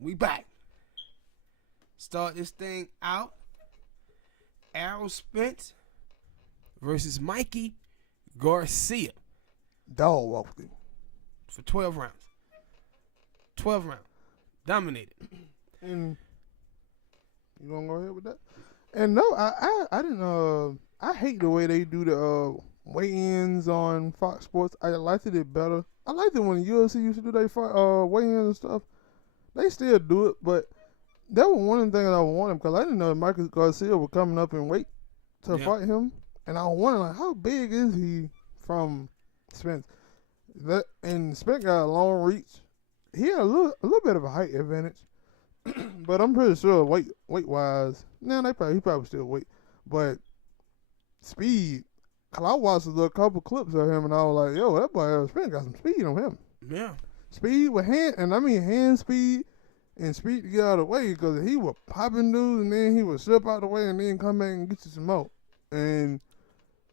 We back. Start this thing out. Errol Spence versus Mikey Garcia Dog walked him. for 12 rounds. 12 rounds. Dominated. And you gonna go ahead with that? And no, I didn't. I hate the way they do the weigh-ins on Fox Sports. I liked it better. I liked it when the UFC used to do their weigh-ins and stuff. They still do it, but that was one of the things I wanted because I didn't know Michael Garcia was coming up in weight to fight him, and I was wondering like how big is he from Spence? And Spence got a long reach. He had a little bit of a height advantage, but I'm pretty sure weight wise, he probably still weight, but speed. Cause I watched a couple clips of him and I was like, yo, that boy Spence got some speed on him. Yeah. Speed with hand speed and speed to get out of the way because he was popping dudes and then he would slip out the way and then come back and get you some more. And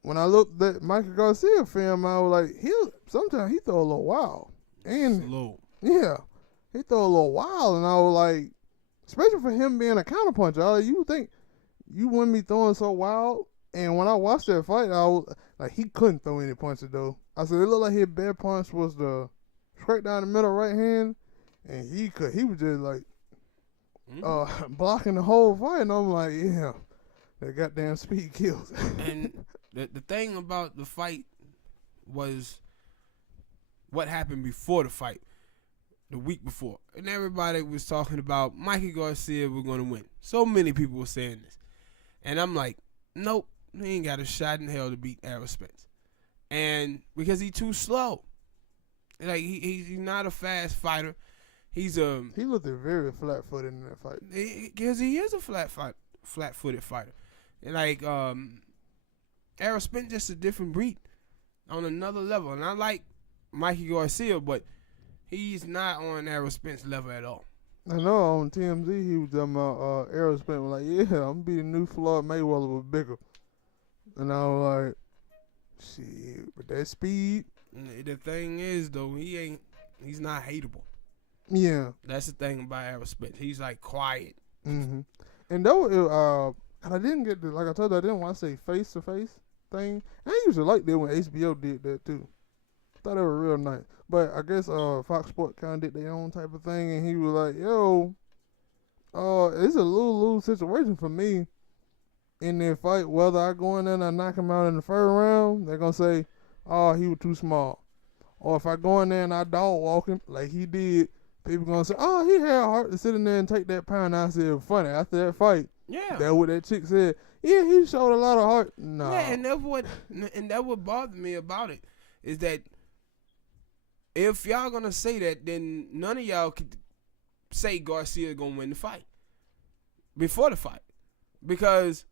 when I looked at Michael Garcia film, I was like, sometimes he throw a little wild. And slow. Yeah, he throw a little wild, and I was like, especially for him being a counterpuncher, you would think you wouldn't be throwing so wild. And when I watched that fight, I was like, he couldn't throw any punches though. I said it looked like his best punch was the straight down the middle right hand, and he was just like blocking the whole fight. And I'm like, yeah, that goddamn speed kills. And the thing about the fight was what happened before the fight. The week before, and everybody was talking about Mikey Garcia was going to win. So many people were saying this, and I'm like, nope, he ain't got a shot in hell to beat Errol Spence, and because he's too slow. Like he's not a fast fighter. He looked very flat-footed in that fight. Because he is a flat-footed fighter, and like Errol Spence just a different breed on another level, and I like Mikey Garcia, but he's not on Errol Spence level at all. I know on TMZ he was talking about Errol Spence was like, yeah, I'm gonna be the new Floyd Mayweather with bigger. And I was like, shit, but that speed. The thing is though, he's not hateable. Yeah. That's the thing about Errol Spence. He's like quiet. Mm-hmm. And though I didn't get like I told you, I didn't want to say face-to-face thing. I used to like that when HBO did that too. Thought they were real nice. But I guess Fox Sports kind of did their own type of thing, and he was like, yo, it's a lose-lose situation for me in their fight. Whether I go in there and I knock him out in the first round, they're going to say, oh, he was too small. Or if I go in there and I dog walk him like he did, people going to say, oh, he had a heart to sit in there and take that pound. I said, funny, after that fight, that's what that chick said. Yeah, he showed a lot of heart. No. Yeah, and that what bothered me about it is that if y'all gonna say that, then none of y'all could say Garcia gonna win the fight before the fight, because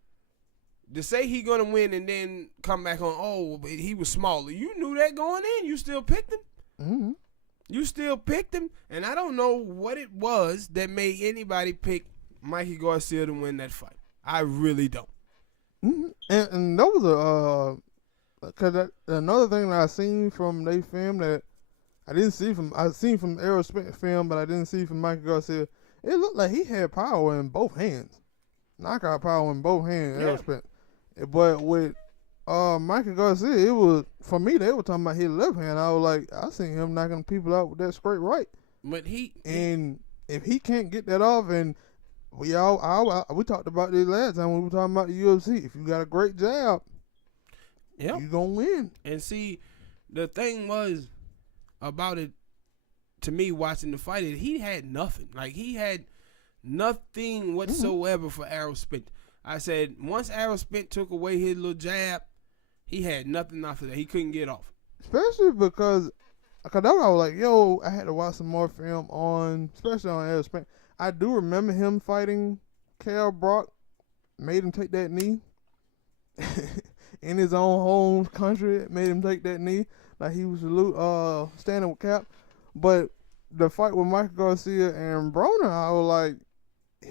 to say he gonna win and then come back on, oh, but he was smaller. You knew that going in. You still picked him. Mm-hmm. You still picked him, and I don't know what it was that made anybody pick Mikey Garcia to win that fight. I really don't. Mm-hmm. And that was another thing that I seen from they film that I seen from Errol Spence film, but I didn't see from Michael Garcia. It looked like he had power in both hands. Knockout power in both hands, Errol Spence. But with Michael Garcia, it was, for me, they were talking about his left hand. I was like, I seen him knocking people out with that straight right. But if he can't get that off, and we talked about this last time when we were talking about the UFC. If you got a great jab, you gonna win. And see, the thing was about it, to me, watching the fight, he had nothing. Like, he had nothing whatsoever for Errol Spence. I said, once Errol Spence took away his little jab, he had nothing after that. He couldn't get off. Especially because I was like, yo, I had to watch some more film especially on Errol Spence. I do remember him fighting Kell Brock, made him take that knee. In his own home country, made him take that knee. Like he was standing with Cap. But the fight with Michael Garcia and Broner, I was like,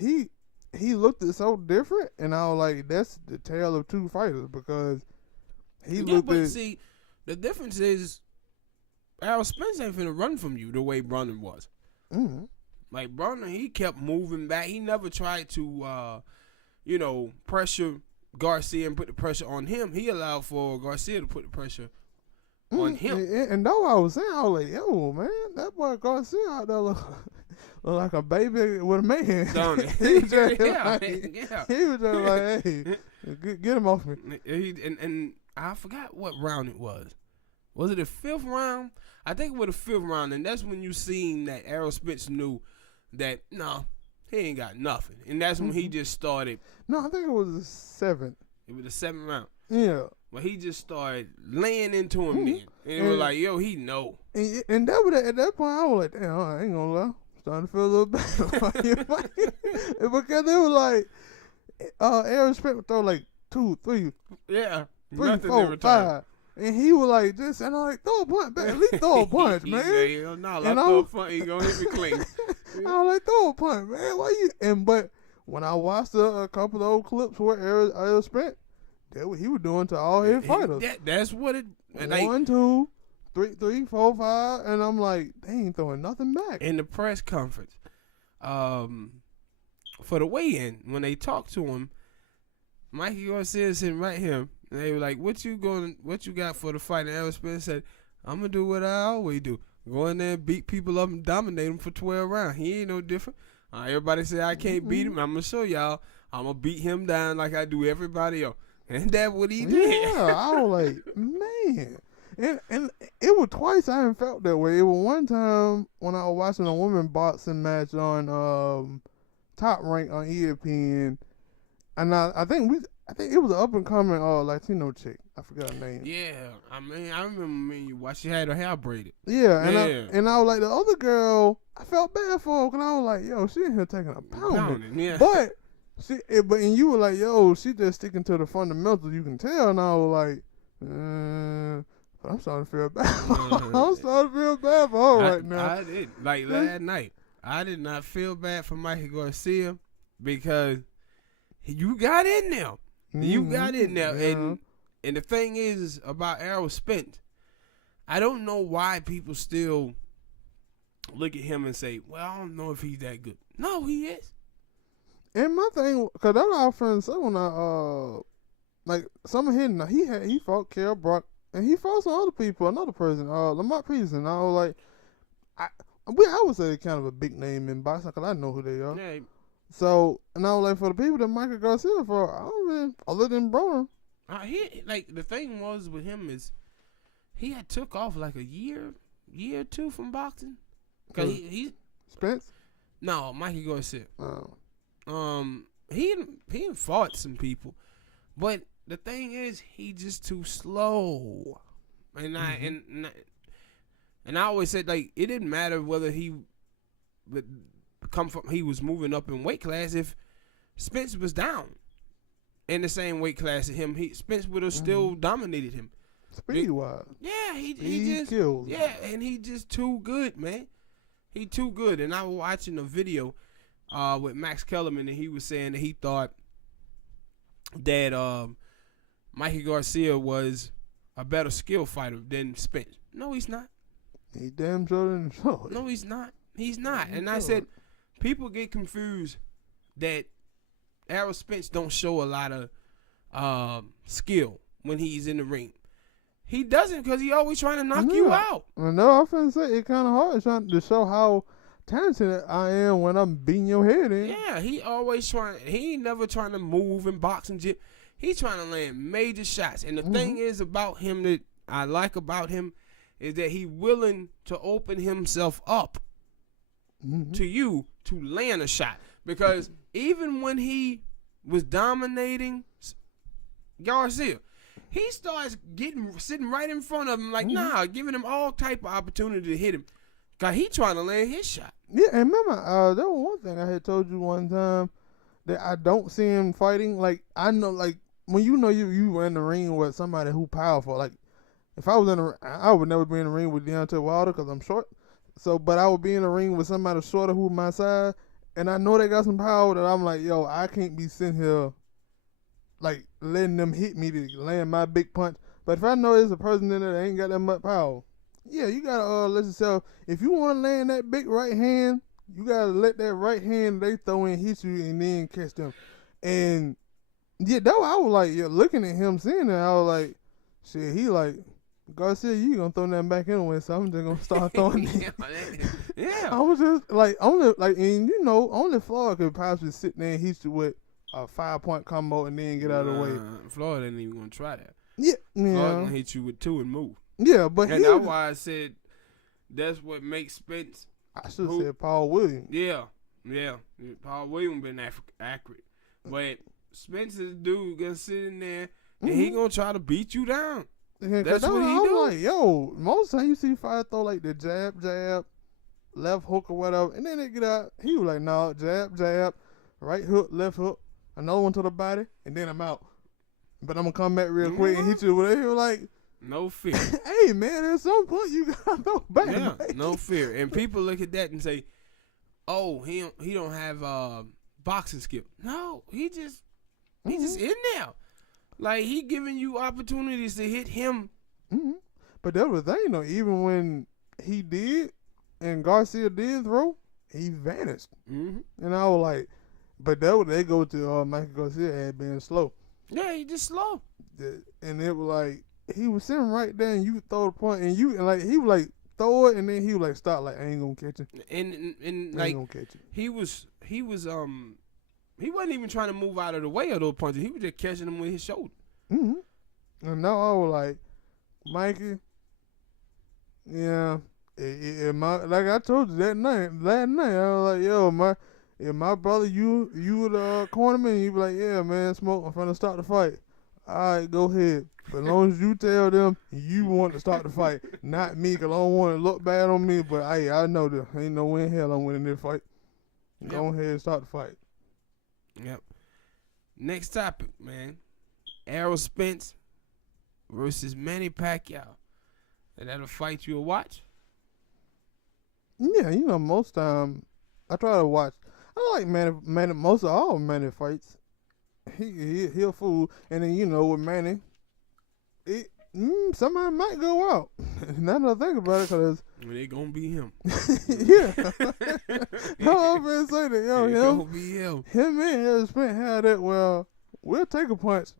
he looked so different, and I was like, that's the tale of two fighters, because see, the difference is Errol Spence ain't finna run from you the way Broner was. Mm-hmm. Like Broner, he kept moving back. He never tried to, pressure Garcia and put the pressure on him. He allowed for Garcia to put the pressure on him. And though I was saying, I was like, yo, man, that boy Garcia out there look like a baby with a man. Don't it? He was just Yeah. he was just like, hey, get him off me. And I forgot what round it was. Was it the 5th round? I think it was the 5th round, and that's when you seen that Errol Spence knew that, no, he ain't got nothing. And that's when he just started. No, I think it was the 7th. It was the 7th round. Yeah. Well, he just started laying into him then. And it was like, yo, he know. And that was at that point, I was like, damn, I ain't gonna lie. Starting to feel a little bad. Because it was like, Errol Spence would throw like 2, 3, Yeah. 3, Nothing 4, 5. And he was like this, and I'm like, throw a punch, man. At least throw a punch, man. Hell no, like throw a punch, he gonna hit me clean. I was like, throw a punch, man. Why you? But when I watched a couple of old clips where Errol Spence, that's what he was doing to all his fighters. That's what it. 1, 2, 3, 4, 5, and I'm like, they ain't throwing nothing back. In the press conference, for the weigh-in, when they talked to him, Mikey Garcia sitting right here. And they were like, what you got for the fight? And Errol Spence said, I'm going to do what I always do. Go in there and beat people up and dominate them for 12 rounds. He ain't no different. Everybody say I can't beat him. I'm going to show y'all. I'm going to beat him down like I do everybody else. And that's what he did. Yeah, I was like, man. And it was twice I ain't felt that way. It was one time when I was watching a women boxing match on Top Rank on ESPN. And I think it was an up and coming Latino chick. I forgot her name. Yeah, I mean, I remember when you watched. She had her hair braided. Yeah, and I was like, the other girl, I felt bad for her because I was like, yo, she in here taking a pounding. Yeah. But and you were like, yo, she just sticking to the fundamentals. You can tell, and I was like, but I'm starting to feel bad. I'm starting to feel bad for her right now. I did last night. I did not feel bad for Mikey Garcia because you got in there. You got in there. Yeah. And the thing is about Errol Spence, I don't know why people still look at him and say, well, I don't know if he's that good. No, he is. And my thing, because that's what our friend said when I, like, some of him, he fought Kell Brock, and he fought some other people, another person, Lamont Peterson. I was like, I would say they're kind of a big name in boxing, because I know who they are. Yeah. So, and I was like, for the people that Michael Garcia for, I don't really, other than Broner. The thing was with him is he had took off like a year or two from boxing. Cause he Spence? No, Mikey Garcia. Oh. He fought some people, but the thing is he just too slow. And I always said, like, it didn't matter whether he would he was moving up in weight class. If Spence was down in the same weight class as him, Spence would have still dominated him. Speed wise. Yeah, he just kills. Yeah, and he just too good, man. He too good. And I was watching a video with Max Kellerman, and he was saying that he thought that Mikey Garcia was a better skill fighter than Spence. No, he's not. He damn sure didn't show it. No, he's not. He's not. And I said, people get confused that Errol Spence don't show a lot of skill when he's in the ring. He doesn't, because he always trying to knock you out. I know. I'm finna say it's kind of hard trying to show how talented I am when I'm beating your head in. Yeah, he always trying. He ain't never trying to move in boxing. He's trying to land major shots. And the thing is about him that I like about him is that he willing to open himself up to you to land a shot. Because even when he was dominating Garcia, he starts sitting right in front of him like, giving him all type of opportunity to hit him. Because he trying to land his shot. Yeah, and remember, there was one thing I had told you one time that I don't see him fighting. Like, I know, like, when you were in the ring with somebody who powerful. Like, if I was in I would never be in the ring with Deontay Wilder because I'm short. So, but I would be in the ring with somebody shorter who my size, and I know they got some power that I'm like, yo, I can't be sitting here, like, letting them hit me to land my big punch. But if I know there's a person in there that ain't got that much power, yeah, you gotta let yourself. If you want to land that big right hand, You gotta let that right hand they throw in hit you and then catch them. And yeah, that I was like, yeah, looking at him seeing that, I was like, shit, he like, Garcia, you gonna throw that back anyway, so I'm just gonna start throwing it. Yeah. I was just like, and you know, only Florida could possibly sit there and hit you with a 5-point combo and then get out of the way. Florida ain't even gonna try that. Yeah, Florida gonna hit you with 2 and move. Yeah, but and that's why I said that's what makes Spence. I should have said Paul Williams. Yeah. Paul Williams been accurate, but Spence's dude gonna sit in there and he gonna try to beat you down. Yeah, that's what he do. Like, yo, most time you see fighter throw like the jab, left hook or whatever, and then they get out. He was like, no, jab, right hook, left hook, another one to the body, and then I'm out. But I'm gonna come back real quick and hit you with it. He was like, no fear. Hey man, at some point you gotta throw back. Yeah, man. no fear. And people look at that and say, "Oh, he don't have boxing skill." No, he just in there. Like he giving you opportunities to hit him. Mm-hmm. But that was the thing though. Even when he did and Garcia did throw, he vanished. Mm-hmm. And I was like, but that was, they go to Michael Garcia had been slow. Yeah, he just slow. And it was like he was sitting right there, and you throw the point, and he was like throw it, and then he was like stop, like I ain't gonna catch it. And I like ain't gonna catch it. He wasn't even trying to move out of the way of those punches. He was just catching them with his shoulder. Mm-hmm. And now I was like, Mikey, yeah, like I told you last night, I was like, yo, if my brother, you would corner me, you be like, yeah, man, Smoke, I'm finna start the fight. All right, go ahead. But as long as you tell them you want to start the fight, not me, because I don't want to look bad on me. But I know there ain't no way in hell I'm winning this fight. Go ahead and start the fight. Yep. Next topic, man. Errol Spence versus Manny Pacquiao. And that'll fight you'll watch? Yeah, you know, most time I try to watch. I like Manny most of all Manny fights. He'll fool, and then you know with Manny, somebody might go out. Now that I think about it, because it gonna be him. Yeah, no, I'm gonna say that. Yo, gonna be him. Him and Errol Spence had that. Well, we'll take a punch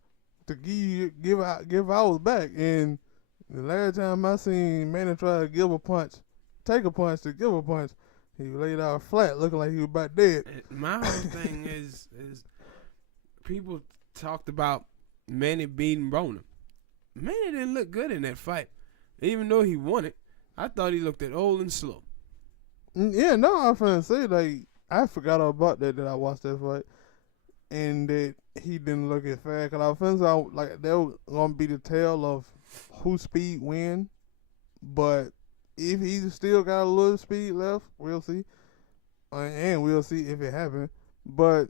to give ours back. And the last time I seen Manny try to give a punch, take a punch to give a punch, he laid out flat, looking like he was about dead. My whole thing is people talked about Manny beating Broner. Manny didn't look good in that fight, even though he won it. I thought he looked old and slow. Yeah, no, I was finna say, like, I forgot all about that I watched that fight, and that he didn't look as fast. Cause I was finna say, like, that was gonna be the tale of who speed win. But if he still got a little speed left, we'll see, and we'll see if it happens. But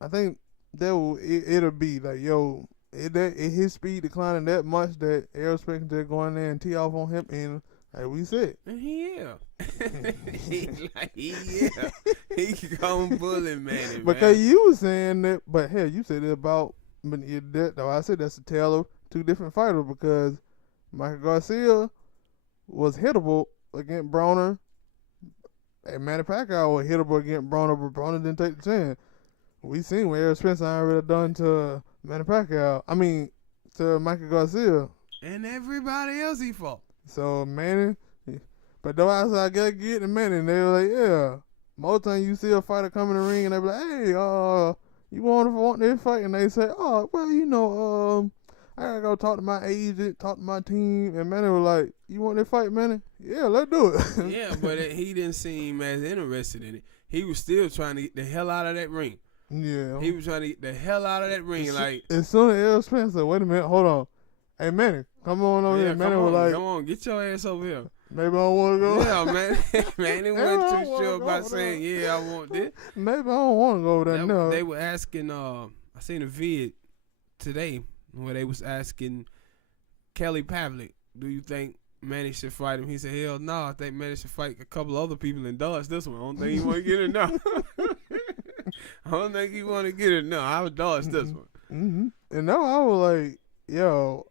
I think it'll be like, yo, his speed declining that much that Errol Spence can just go in there and tee off on him, and like we said, and he gonna bully Manny, because man. you was saying that, but hell, you said it about, but I said that's a tale of two different fighters, because Michael Garcia was hittable against Broner, and Manny Pacquiao was hittable against Broner, but Broner didn't take the chance. We seen what Errol Spence already done to Manny Pacquiao. I mean, to Michael Garcia. And everybody else he fought. So, Manny, but though I said I gotta get the Manny, and they were like, yeah. Most time you see a fighter come in the ring, and they be like, hey, you want this fight? And they say, oh, well, you know, I gotta go talk to my agent, talk to my team. And Manny was like, you want this fight, Manny? Yeah, let's do it. Yeah, but he didn't seem as interested in it. He was still trying to get the hell out of that ring. Yeah. He was trying to get the hell out of that ring. Like, as soon as Errol Spence said, wait a minute, hold on. Hey, Manny, come on over here. Manny was like, come on, get your ass over here. Maybe I don't want to go. Yeah, man. Manny wasn't too sure about saying, yeah, I want this. Maybe I don't want to go over there. No. They were asking, I seen a vid today where they was asking Kelly Pavlik, do you think Manny should fight him? He said, hell no, I think Manny should fight a couple other people and dodge this one. I don't think he want to get it now. I don't think he want to get it now. I would dodge this one. Mm-hmm. And now I was like, yo,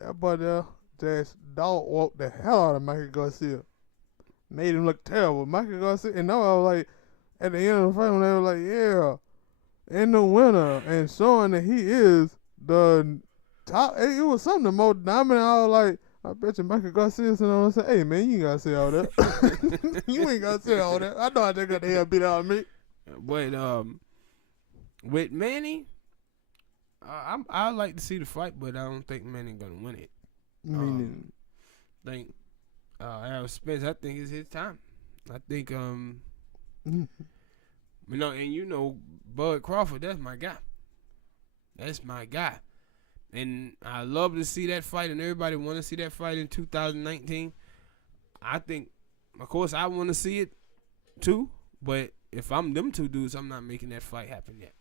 that boy there just dog walked the hell out of Michael Garcia. made him look terrible. Michael Garcia, and now I was like, at the end of the fight, when they were like, yeah, and the winner, and showing that he is the top. It was something the most dominant. I was like, I bet you Michael Garcia sitting on and say, hey man, you ain't gotta say all that. You ain't gotta say all that. I know I just got the hell beat out of me. But with Manny, I like to see the fight, but I don't think Manny gonna win it. I think Errol Spence, I think it's his time. I think Bud Crawford, that's my guy. That's my guy. And I love to see that fight, and everybody want to see that fight in 2019. I think, of course, I want to see it too, but if I'm them two dudes, I'm not making that fight happen yet.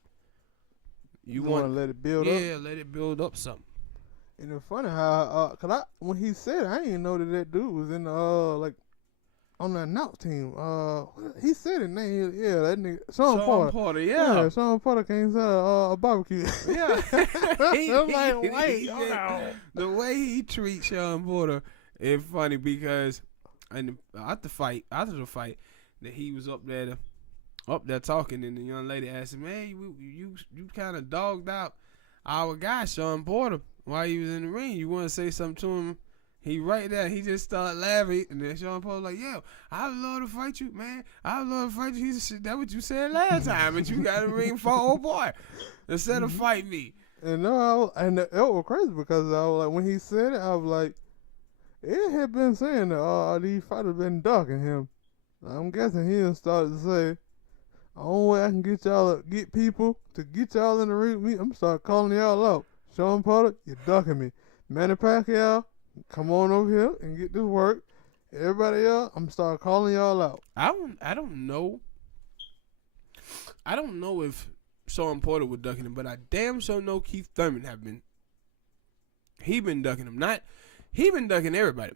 You want to let it build up? Yeah, let it build up something. And it's funny how, when he said it, I didn't know that dude was in the, on the announce team. He said his name. Yeah, that nigga Sean Porter. Yeah, Sean Porter came to a barbecue. Yeah, I'm like, wait, hold on. The way he treats Sean Porter is funny because, after the fight, that he was up there talking, and the young lady asked him, "Hey, you kind of dogged out our guy Sean Porter while he was in the ring. You want to say something to him?" He right there. He just started laughing, and then Sean Paul like, "Yo, I would love to fight you, man. I would love to fight you." He said, "That's what you said last time, but you got a ring for old boy instead of fight me." And it was crazy because I was like, when he said it, I was like, it had been saying that these fighters been ducking him. I'm guessing he started to say, "The only way I can get people to get y'all in the ring with me, I'm start calling y'all out. Sean Porter, you're ducking me. Manny Pacquiao, come on over here and get this work. Everybody else, I'm start calling y'all out." I don't know. I don't know if Sean Porter was ducking him, but I damn sure know Keith Thurman He been ducking him. He been ducking everybody.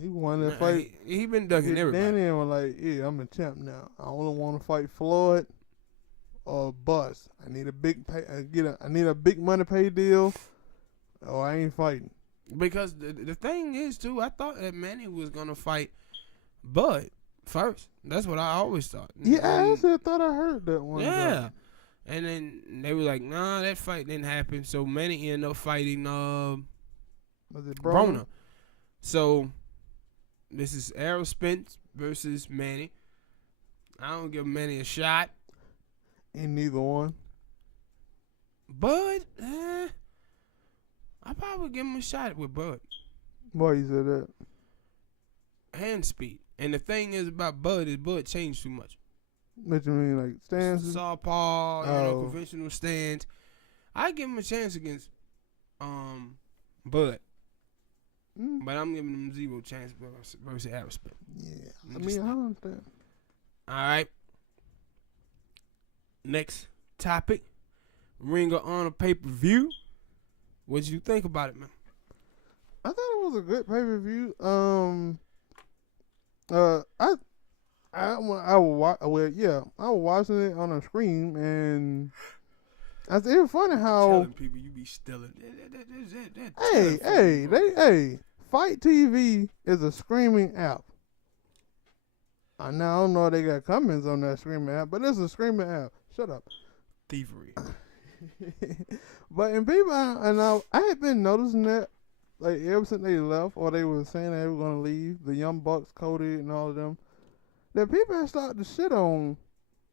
He won that fight. He been ducking everybody. Danny was like, "Yeah, I'm a champ now. I only want to fight Floyd or bust. I need a big I need a big money pay deal, or I ain't fighting." Because the thing is, too, I thought that Manny was going to fight Bud first. That's what I always thought. Yeah, I actually thought I heard that one. Yeah. Time. And then they were like, nah, that fight didn't happen. So Manny ended up fighting was it Broner. So this is Errol Spence versus Manny. I don't give Manny a shot. In neither one. Bud, I probably would give him a shot with Bud. Why you said that? Hand speed. And the thing is about Bud is Bud changed too much. What you mean, like stances? Southpaw, conventional stance. I give him a chance against Bud. But I'm giving him 0 chance versus Errol Spence. Yeah. I mean, I understand. All right. Next topic. Ring of Honor pay-per-view. What did you think about it, man? I thought it was a good pay-per-view. I was watching it on a screen, and it was funny how telling people you be stealing. Fight TV is a streaming app. I don't know if they got comments on that streaming app, but it's a streaming app. Shut up. Thievery. But in people, I had been noticing that, like, ever since they left, or they were saying they were going to leave, the Young Bucks, Cody, and all of them, that people had started to shit on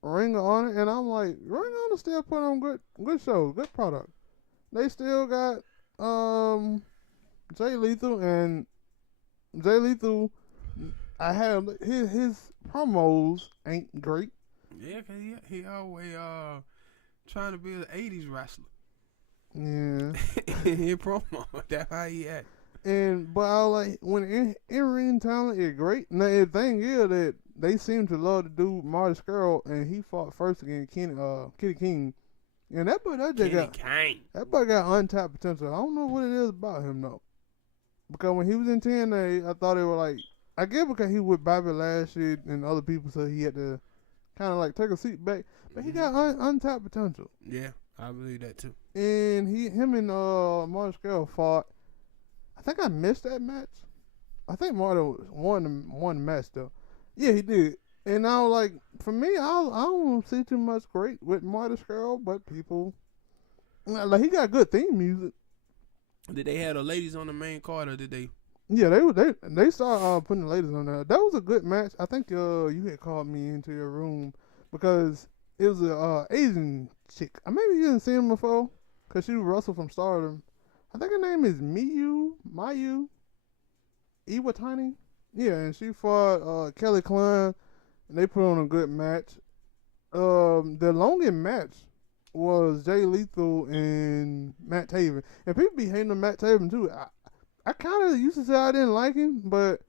Ring of Honor, and I'm like, Ring of Honor still put on good shows, good product. They still got Jay Lethal, and Jay Lethal, I have his promos ain't great. Yeah, cause he always trying to be an '80s wrestler. Yeah. He promo. That's how he act. But I like when in ring talent is great. Now the thing is that they seem to love to do Marty Scurll, and he fought first against Kitty King, and that boy got untapped potential. I don't know what it is about him though, because when he was in TNA, I thought they were like, I guess because he with Bobby Lashley and other people, so he had to kind of like take a seat back. But he got untapped potential. Yeah, I believe that too. And him and Marty Scurll fought. I think I missed that match. I think Marty won the match though. Yeah, he did. And I was like, for me, I don't see too much great with Marty Scurll, but people like he got good theme music. Did they have the ladies on the main card, or did they? Yeah, they started putting the ladies on there. That was a good match. I think you had called me into your room because it was a Asian chick. Maybe you didn't see him before because she wrestled from Stardom. I think her name is Mayu Iwatani. Yeah, and she fought Kelly Klein, and they put on a good match. The longest match was Jay Lethal and Matt Taven, and people be hating on Matt Taven too. I kind of used to say I didn't like him, but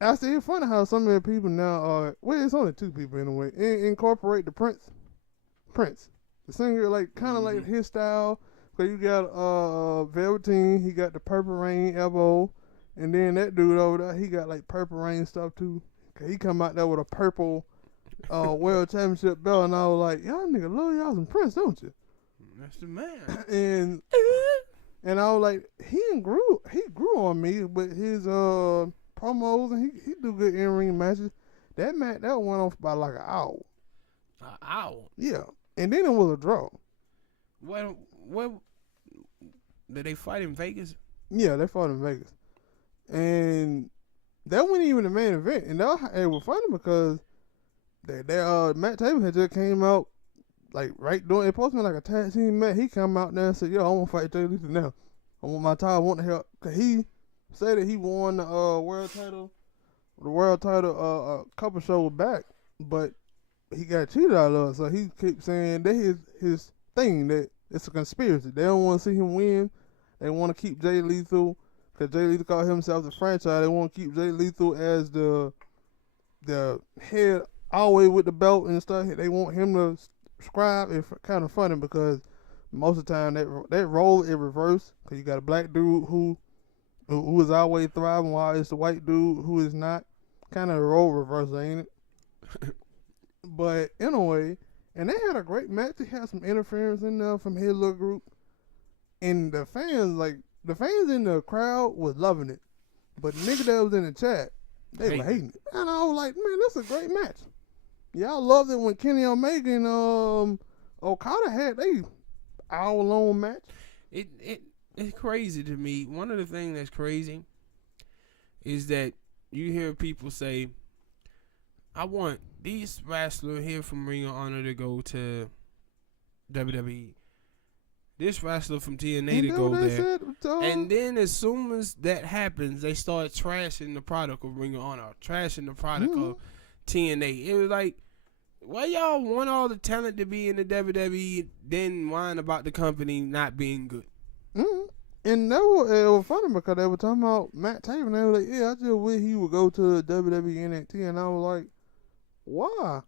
I see it's funny how some of the people now are. Well, it's only two people in a way. Incorporate the Prince, the singer, like kind of like his style. Cause you got Velveteen, he got the Purple Rain elbow, and then that dude over there, he got like Purple Rain stuff too. Cause he come out there with a purple world championship belt, and I was like, y'all nigga love y'all some Prince, don't you? That's the man. And I was like, he grew on me with his promos, and he do good in ring matches. That went on for about like an hour. An hour. Yeah, and then it was a draw. What did they fight in Vegas? Yeah, they fought in Vegas, and that wasn't even the main event. And it was funny because Matt Taven had just came out like right during it supposed to be like a tag team match. He come out there and said, "Yo, I want to fight Jay Lethal now. I want my title. I want the help." Cause he said that he won the world title a couple shows back, but he got cheated out of it. So he keeps saying that his thing, that it's a conspiracy. They don't want to see him win. They want to keep Jay Lethal, because Jay Lethal called himself the franchise. They want to keep Jay Lethal as the head always with the belt and stuff. They want him to scribe. It's kind of funny because most of the time that role is reversed, because you got a black dude who is always thriving while it's a white dude who is not. Kind of a role reversal, ain't it? But anyway, and they had a great match. They had some interference in there from his little group, and the fans in the crowd was loving it, but the nigga that was in the chat, they were hating it. And I was like, man, that's a great match. Y'all loved it when Kenny Omega and Okada had they hour-long match. It's crazy to me. One of the things that's crazy is that you hear people say, I want these wrestlers here from Ring of Honor to go to WWE. This wrestler from TNA to go there. And then as soon as that happens, they start trashing the product of Ring of Honor, trashing the product of TNA. It was like, why y'all want all the talent to be in the WWE, then whine about the company not being good? And it was funny because they were talking about Matt Taven. They were like, yeah, I just wish he would go to WWE NXT. And I was like, why?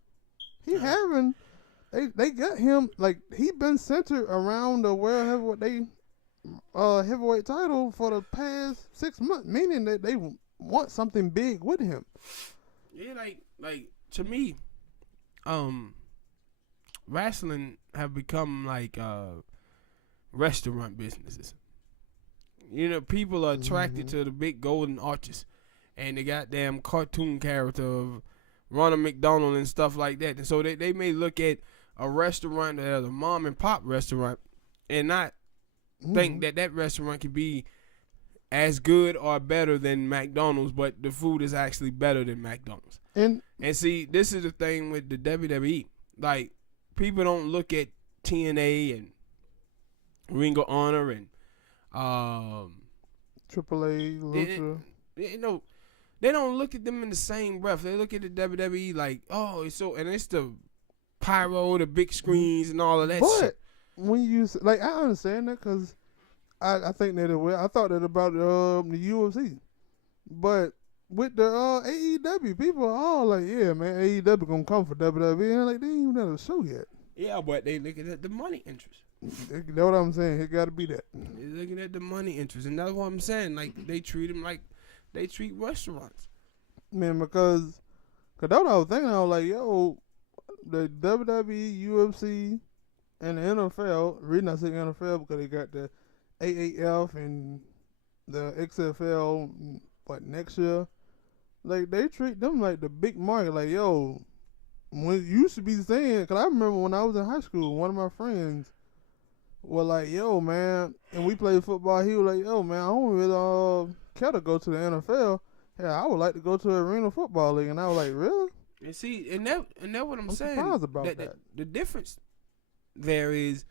They got him, like, he been centered around the world heavyweight title for the past 6 months, meaning that they want something big with him. Yeah, like to me, wrestling have become like restaurant businesses. You know, people are attracted to the big golden arches and the goddamn cartoon character of Ronald McDonald and stuff like that. And so they may look at a restaurant as a mom and pop restaurant and not think that restaurant can be as good or better than McDonald's, but the food is actually better than McDonald's. And see, this is the thing with the WWE. Like, people don't look at TNA and Ring of Honor and AAA, Lucha. They don't look at them in the same breath. They look at the WWE like, oh, it's the pyro, the big screens, and all of that shit. But when you I understand that because I think that I thought that about the UFC, but with the AEW, people are all like, yeah, man, AEW gonna come for WWE, and like they ain't even done a show yet. Yeah, but they looking at the money interest. You know what I'm saying? It got to be that. They're looking at the money interest, and that's what I'm saying. Like, they treat them like they treat restaurants. Man, because that's what I was thinking. I was like, yo, the WWE, UFC, and the NFL. The reason I say NFL because they got the AAF and the XFL But next year, like they treat them like the big market. Like yo, when it used to be saying, cause I remember when I was in high school, one of my friends was like, yo man, and we played football. He was like, yo man, I don't really care to go to the NFL. Yeah, I would like to go to the Arena Football League. And I was like, really? And see, and that what I'm saying. Surprised about that. The difference there is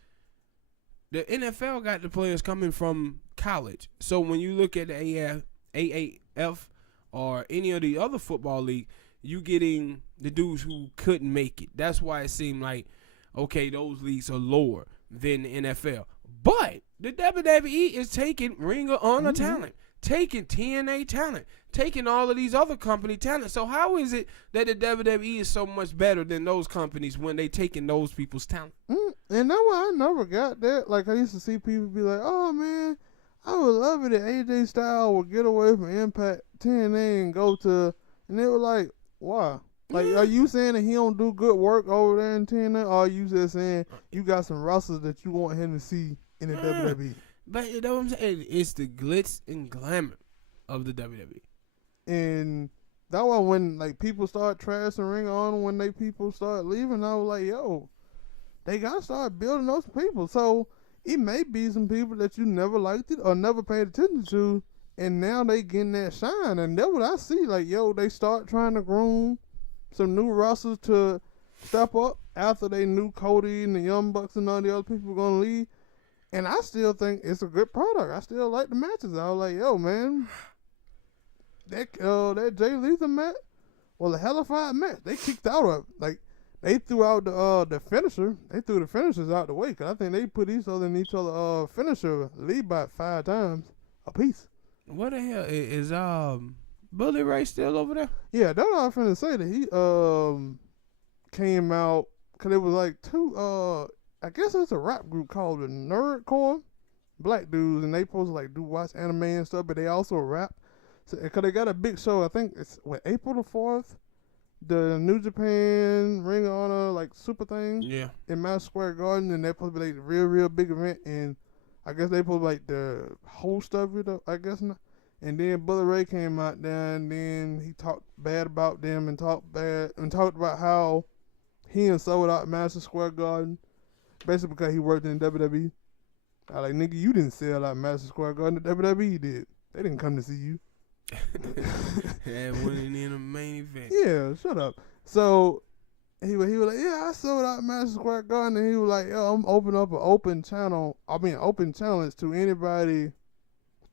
the NFL got the players coming from college. So when you look at the AAF or any of the other football league, you getting the dudes who couldn't make it. That's why it seemed like, okay, those leagues are lower than the NFL. But the WWE is taking Ring of Honor talent, taking TNA talent, taking all of these other company talent. So how is it that the WWE is so much better than those companies when they taking those people's talent? And that's why I never got that. Like I used to see people be like, oh man, I would love it if AJ Styles would get away from Impact TNA and go to, and they were like, why? Like, are you saying that he don't do good work over there in TNA, or are you just saying you got some wrestlers that you want him to see in the WWE? But you know what I'm saying? It's the glitz and glamour of the WWE. And that's why when like people start trashing Ring On, when they people start leaving, I was like, yo, they gotta start building those people. So it may be some people that you never liked it or never paid attention to, and now they getting that shine. And that's what I see. Like, yo, they start trying to groom some new wrestlers to step up after they knew Cody and the Young Bucks and all the other people were gonna leave. And I still think it's a good product. I still like the matches. I was like, yo, man, that Jay Lethal match was a hellified match. They kicked out of it. Like, they threw out the finisher. They threw the finishers out the way, because I think they put each other in each other finisher lead by 5 times a piece. What the hell is Bully Ray still over there? Yeah, that's what I was finna say, that he came out, because it was like 2 I guess it's a rap group called the Nerdcore, black dudes, and they supposed to like watch anime and stuff, but they also rap. So, because they got a big show, I think it's April the 4th, the New Japan Ring of Honor like super thing, in Madison Square Garden, and they're supposed to be like a real big event, and I guess they supposed to be like the host of it, I guess not. And then Bully Ray came out there, and then he talked bad about them and talked about how he and sold out Madison Square Garden, basically because he worked in WWE. I like, nigga, you didn't sell out Madison Square Garden, the WWE did. They didn't come to see you. Yeah, winning in a main event. Yeah, shut up. So he was like, yeah, I sold out Madison Square Garden, and he was like, yo, I'm opening up an open challenge to anybody.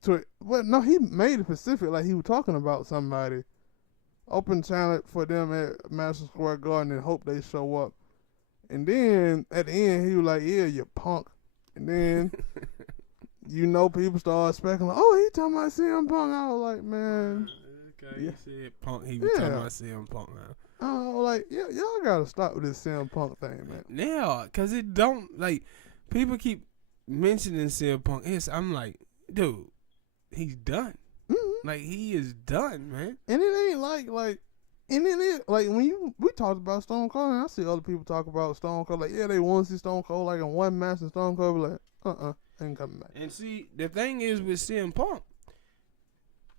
No, he made it specific, like he was talking about somebody. Open challenge for them at Madison Square Garden and hope they show up. And then at the end, he was like, yeah, you punk. And then, people start speculating, oh, he talking about CM Punk. I was like, man. Okay, you said Punk. He was talking about CM Punk now. I was like, yeah, y'all got to stop with this CM Punk thing, man. Yeah, because it don't, like, people keep mentioning CM Punk. I'm like, dude, he's done. Mm-hmm. Like, he is done, man. And it ain't like, and then like when we talked about Stone Cold, and I see other people talk about Stone Cold, like, yeah, they want to see Stone Cold like in one match, and Stone Cold be like, ain't coming back. And see, the thing is with CM Punk,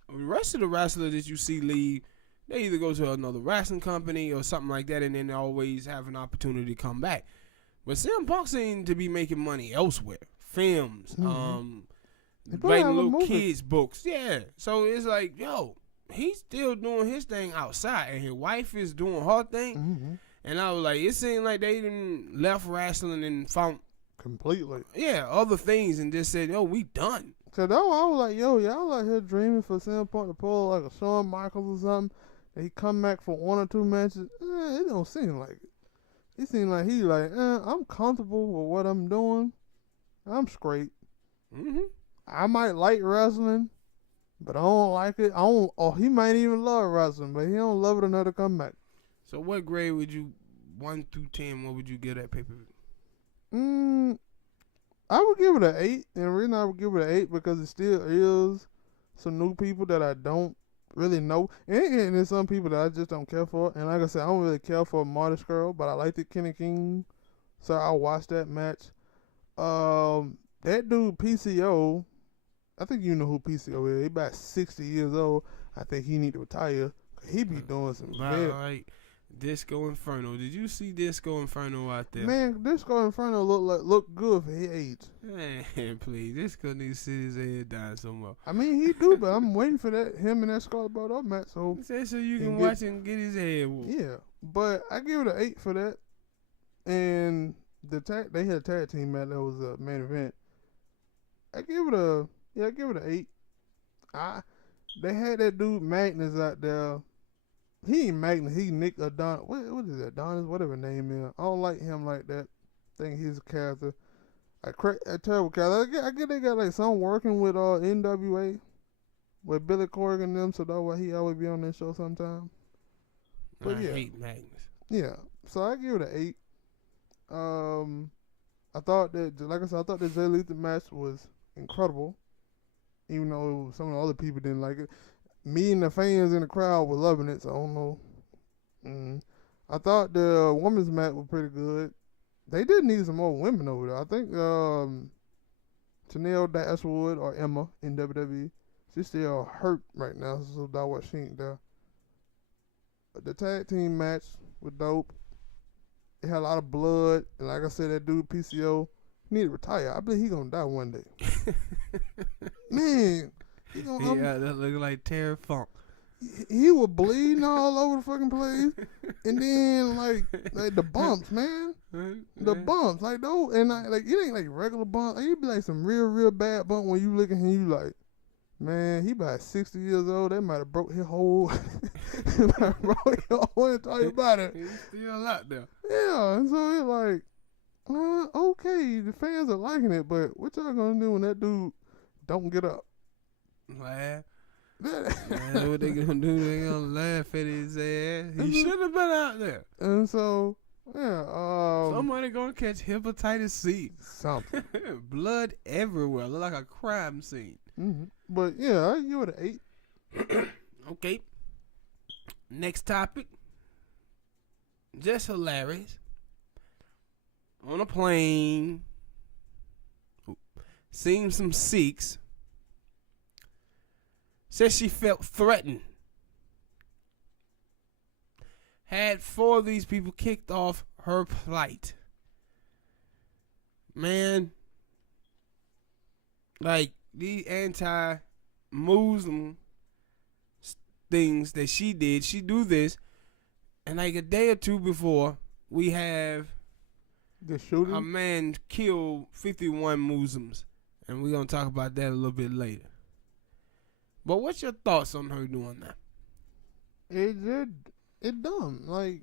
the rest of the wrestlers that you see leave, they either go to another wrestling company or something like that, and then they always have an opportunity to come back. But CM Punk seemed to be making money elsewhere, films, writing little kids books, yeah. So it's like, yo, he's still doing his thing outside, and his wife is doing her thing. Mm-hmm. And I was like, it seemed like they didn't left wrestling and found completely, other things, and just said, yo, we done. So that I was like, yo, y'all out here dreaming for CM Punk to pull like a Shawn Michaels or something, and he come back for 1 or 2 matches. It don't seem like it. It seemed like he like, I'm comfortable with what I'm doing. I'm straight. Mm-hmm. I might like wrestling, but I don't like it. He might even love wrestling, but he don't love it enough to come back. So what grade would you, 1 through 10, what would you give that pay-per-view? I would give it an 8, and the reason I would give it an 8 because it still is some new people that I don't really know, and there's some people that I just don't care for. And like I said, I don't really care for Marty Scurll, but I liked it, Kenny King, so I watched that match. That dude PCO, I think you know who PCO is. He about 60 years old. I think he need to retire. He be doing some bad. Like Disco Inferno. Did you see Disco Inferno out there? Man, Disco Inferno look good for his age. Man, please. Disco needs to sit his head down somewhere. I mean, he do, but I'm waiting for that him and that Scarlett Bordeaux match. So you can watch him get his head whooped. Yeah, but I give it an 8 for that. And they had a tag team match that was a main event. I give it an 8. They had that dude Magnus out there. He ain't Magnus. He Nick Adonis. What is that? Adonis, whatever his name is. I don't like him like that. Think he's a character. A terrible character. I get they got like some working with NWA with Billy Corgan and them, so that's why he always be on that show sometime. But I yeah, hate Magnus. Yeah. So I give it an 8. I thought the Jay Lethal match was incredible, even though some of the other people didn't like it. Me and the fans in the crowd were loving it, so I don't know. I thought the women's match was pretty good. They did need some more women over there. I think Tenille Dashwood or Emma in WWE, she's still hurt right now, so that's why she ain't there. The tag team match was dope. It had a lot of blood, and like I said, that dude PCO need to retire. I believe he gonna die one day. Man, he gonna. That look like Terry Funk. He was bleeding all over the fucking place, and then like the bumps, man, the bumps, like those, and like it ain't like regular bumps. Like, it be like some real bad bump when you look at him, you like, man, he about 60 years old. That might have broke his whole. I want to tell you about it. He's still out there. Yeah, and so it's like, okay, the fans are liking it, but what y'all gonna do when that dude don't get up? Laugh. Man, what they gonna do? They gonna laugh at his ass. He should have been out there. And so, yeah, somebody gonna catch hepatitis C. Something. Blood everywhere. Look like a crime scene. Mm-hmm. But yeah, I give it an 8. Okay. Next topic. Just hilarious. On a plane. Seen some Sikhs. Said she felt threatened. Had 4 of these people kicked off her flight. Man. Like, these anti-Muslim things that she did, she do this, and like a day or two before, we have the shooting. A man killed 51 Muslims, and we're gonna talk about that a little bit later. But what's your thoughts on her doing that? It dumb. Like,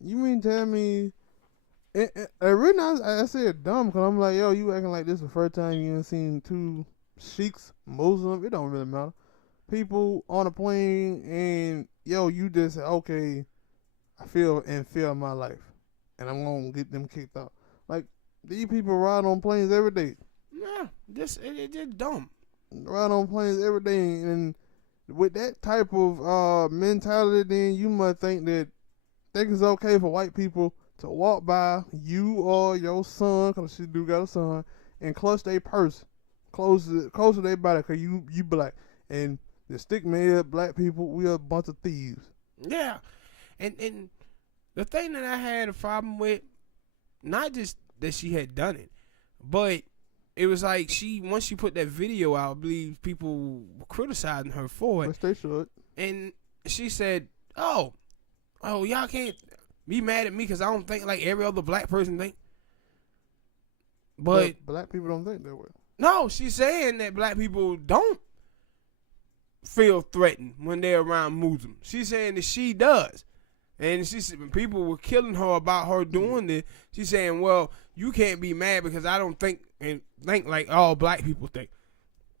you mean tell me? Really, I said dumb because I'm like, yo, you acting like this the first time you ain't seen 2 Sheiks, Muslim. It don't really matter. People on a plane, and yo, you just say, okay, I feel my life, and I'm gonna get them kicked out. Like, these people ride on planes every day. Yeah, it's just dumb. Ride on planes every day, and with that type of mentality, then you must think it's okay for white people to walk by you or your son, because she do got a son, and clutch their purse close to their body, because you black. And the stigma is black people, we are a bunch of thieves. Yeah. And the thing that I had a problem with, not just that she had done it, but it was like once she put that video out, I believe people were criticizing her for it. Which they should. And she said, oh, y'all can't be mad at me because I don't think like every other black person think. But black people don't think that way. No, she's saying that black people don't feel threatened when they're around Muslims. She's saying that she does. And she said when people were killing her about her doing this, she's saying, well, you can't be mad because I don't think like all black people think.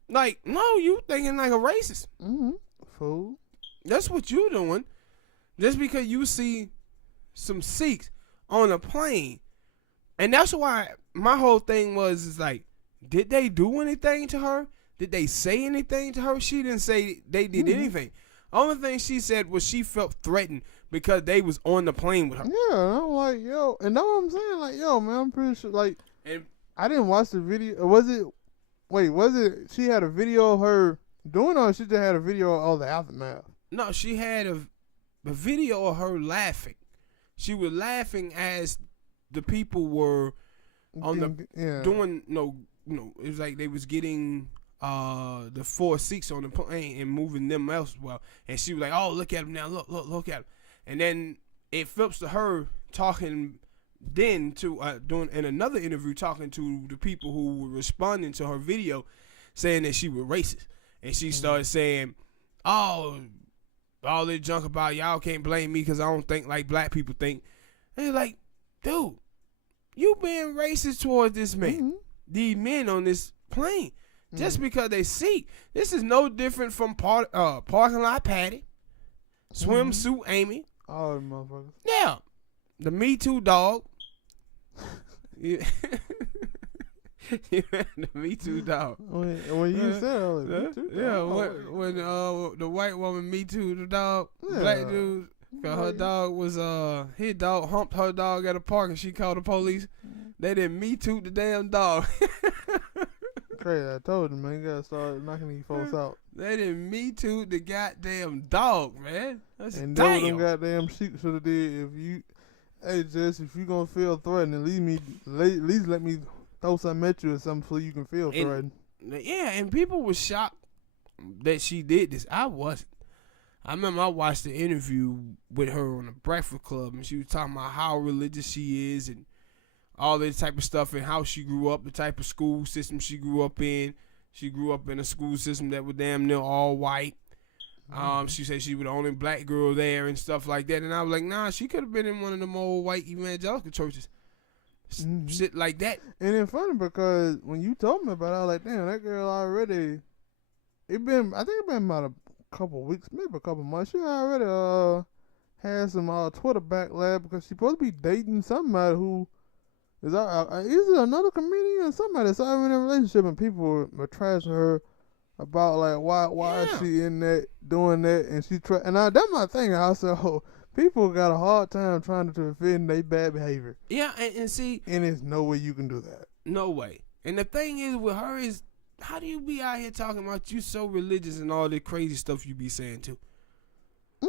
Like, no, you thinking like a racist. Mm-hmm. Fool. That's what you doing. Just because you see some Sikhs on a plane. And that's why my whole thing is like, did they do anything to her? Did they say anything to her? She didn't say they did anything. Only thing she said was she felt threatened because they was on the plane with her. Yeah, I'm like, yo, and that's what I'm saying. Like, yo, man, I'm pretty sure. Like, and I didn't watch the video. Was it? She had a video of her doing all she just had a video of all the aftermath. No, she had a video of her laughing. She was laughing as the people were on doing it was like they was getting the 4 seats on the plane and moving them elsewhere. And she was like, "Oh, look at him now! Look at him!" And then it flips to her talking. Then to doing in another interview talking to the people who were responding to her video, saying that she was racist, and she started saying, "Oh, all this junk about y'all can't blame me because I don't think like black people think." And it's like, dude, you being racist towards this man, these men on this plane, just because they Sikh. This is no different from parking lot Patty, swimsuit Amy. All them motherfuckers. Yeah, the Me Too dog. Yeah. The Me Too dog. When you said, I was like, Me Too dog? Yeah, when the white woman Me Too the dog, black dude, cause her dog was his dog humped her dog at a park and she called the police. They didn't Me Too the damn dog. Crazy, I told him, man, you gotta start knocking these folks out. They didn't Me Too the goddamn dog, man. That's and damn. those them goddamn sheep should have did. If you, hey Jess, if you gonna feel threatened, at least let me throw something at you or something so you can feel threatened. Yeah, and people were shocked that she did this. I wasn't. I remember I watched the interview with her on the Breakfast Club, and she was talking about how religious she is and all this type of stuff and how she grew up, the type of school system she grew up in. She grew up in a school system that was damn near all white. She said she was the only black girl there and stuff like that. And I was like, nah, she could have been in one of them old white evangelical churches. Shit like that. And it's funny because when you told me about it, I was like, damn, that girl already, I think it been about a couple weeks, maybe a couple months. She already had some Twitter backlash because she's supposed to be dating somebody who is either another comedian or somebody that's already in a relationship, and people were trashing her about like why is she in that doing that, and she and that's my thing. I said, people got a hard time trying to defend their bad behavior. Yeah, and see, and there's no way you can do that. No way. And the thing is with her is, how do you be out here talking about you so religious and all the crazy stuff you be saying too?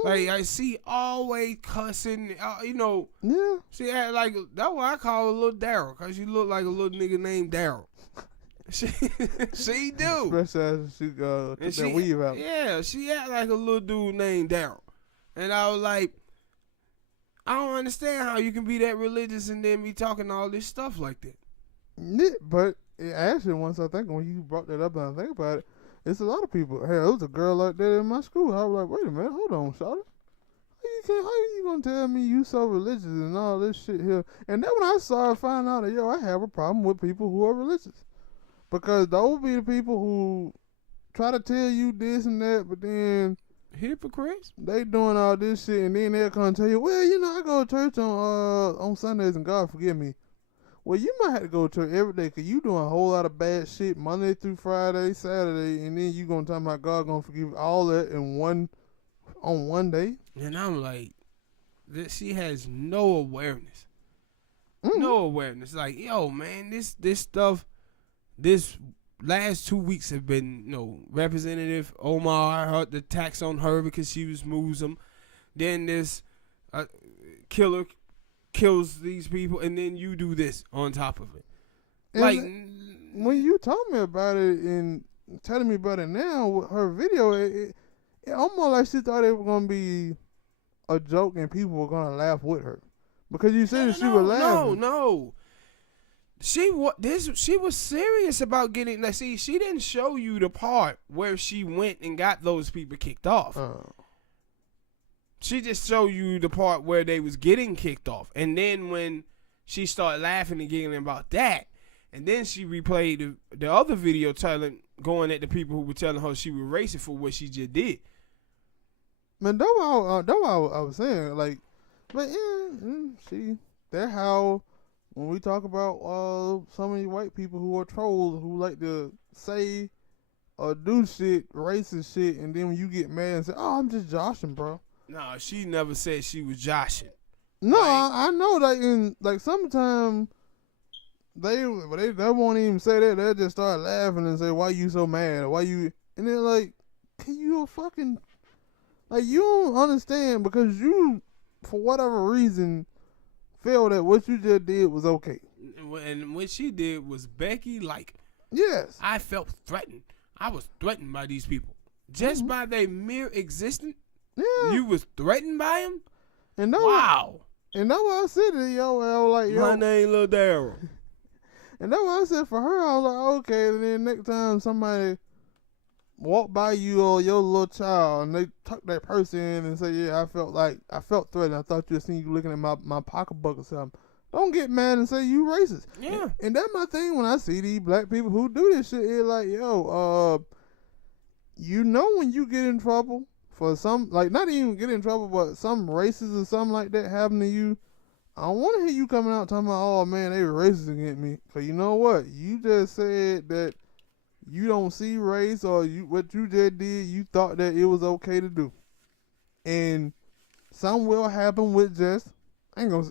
Like, I see always cussing, Yeah. She had like, that's what I call her little Daryl, because she look like a little nigga named Daryl. She do. Especially as she took that weave out. Yeah, she act like a little dude named Daryl. And I was like, I don't understand how you can be that religious and then be talking all this stuff like that. Yeah, but actually, once I think, when you brought that up and I think about it, it's a lot of people. Hey, there was a girl like that in my school. I was like, wait a minute, hold on, shawty. How you gonna tell me you so religious and all this shit here? And then when I started finding out that, I have a problem with people who are religious. Because those be the people who try to tell you this and that, but then hypocrites. They doing all this shit, and then they'll come and tell you, well, I go to church on Sundays, and God forgive me. Well, you might have to go to church every day because you doing a whole lot of bad shit Monday through Friday, Saturday, and then you going to talk about God going to forgive all that on one day. And I'm like, she has no awareness. No awareness. Like, yo, man, this stuff, this last 2 weeks have been, Representative Omar, the tax on her because she was Muslim. Then this killer kills these people, and then you do this on top of it. And like, when you told me about it and telling me about it now with her video, it almost like she thought it was gonna be a joke and people were gonna laugh with her because you said she was laughing. No. She was serious about getting. Like, see, she didn't show you the part where she went and got those people kicked off. She just showed you the part where they was getting kicked off. And then when she started laughing and giggling about that, and then she replayed the other video going at the people who were telling her she was racist for what she just did. Man, that's what I was saying. Like, but yeah, that's how, when we talk about some of these white people who are trolls, who like to say or do shit, racist shit, and then when you get mad and say, oh, I'm just joshing, bro. No, she never said she was joshing. No, I know that sometimes they won't even say that. They'll just start laughing and say, why you so mad? Why you? And then like, you a fucking like you don't understand because you, for whatever reason, feel that what you just did was okay. And what she did was Becky, like, Yes. I felt threatened. I was threatened by these people. Just by their mere existence, you was threatened by them? And that wow. And that's why I said to yo, I was like, yo. My name Lil Daryl. And that's why I said for her, I was like, okay, and then next time somebody walk by you or your little child and they tuck their purse in and say, yeah, I felt threatened. I thought you had seen you looking at my pocketbook or something. Don't get mad and say you racist. Yeah. And that's my thing when I see these black people who do this shit. It's like, yo, you know when you get in trouble for some, like not even get in trouble, but some racist or something like that happen to you, I don't want to hear you coming out talking about, oh man, they were racist against me. Cause you know what? You just said that you don't see race or what you just did, you thought that it was okay to do. And some will happen with just, I ain't gonna,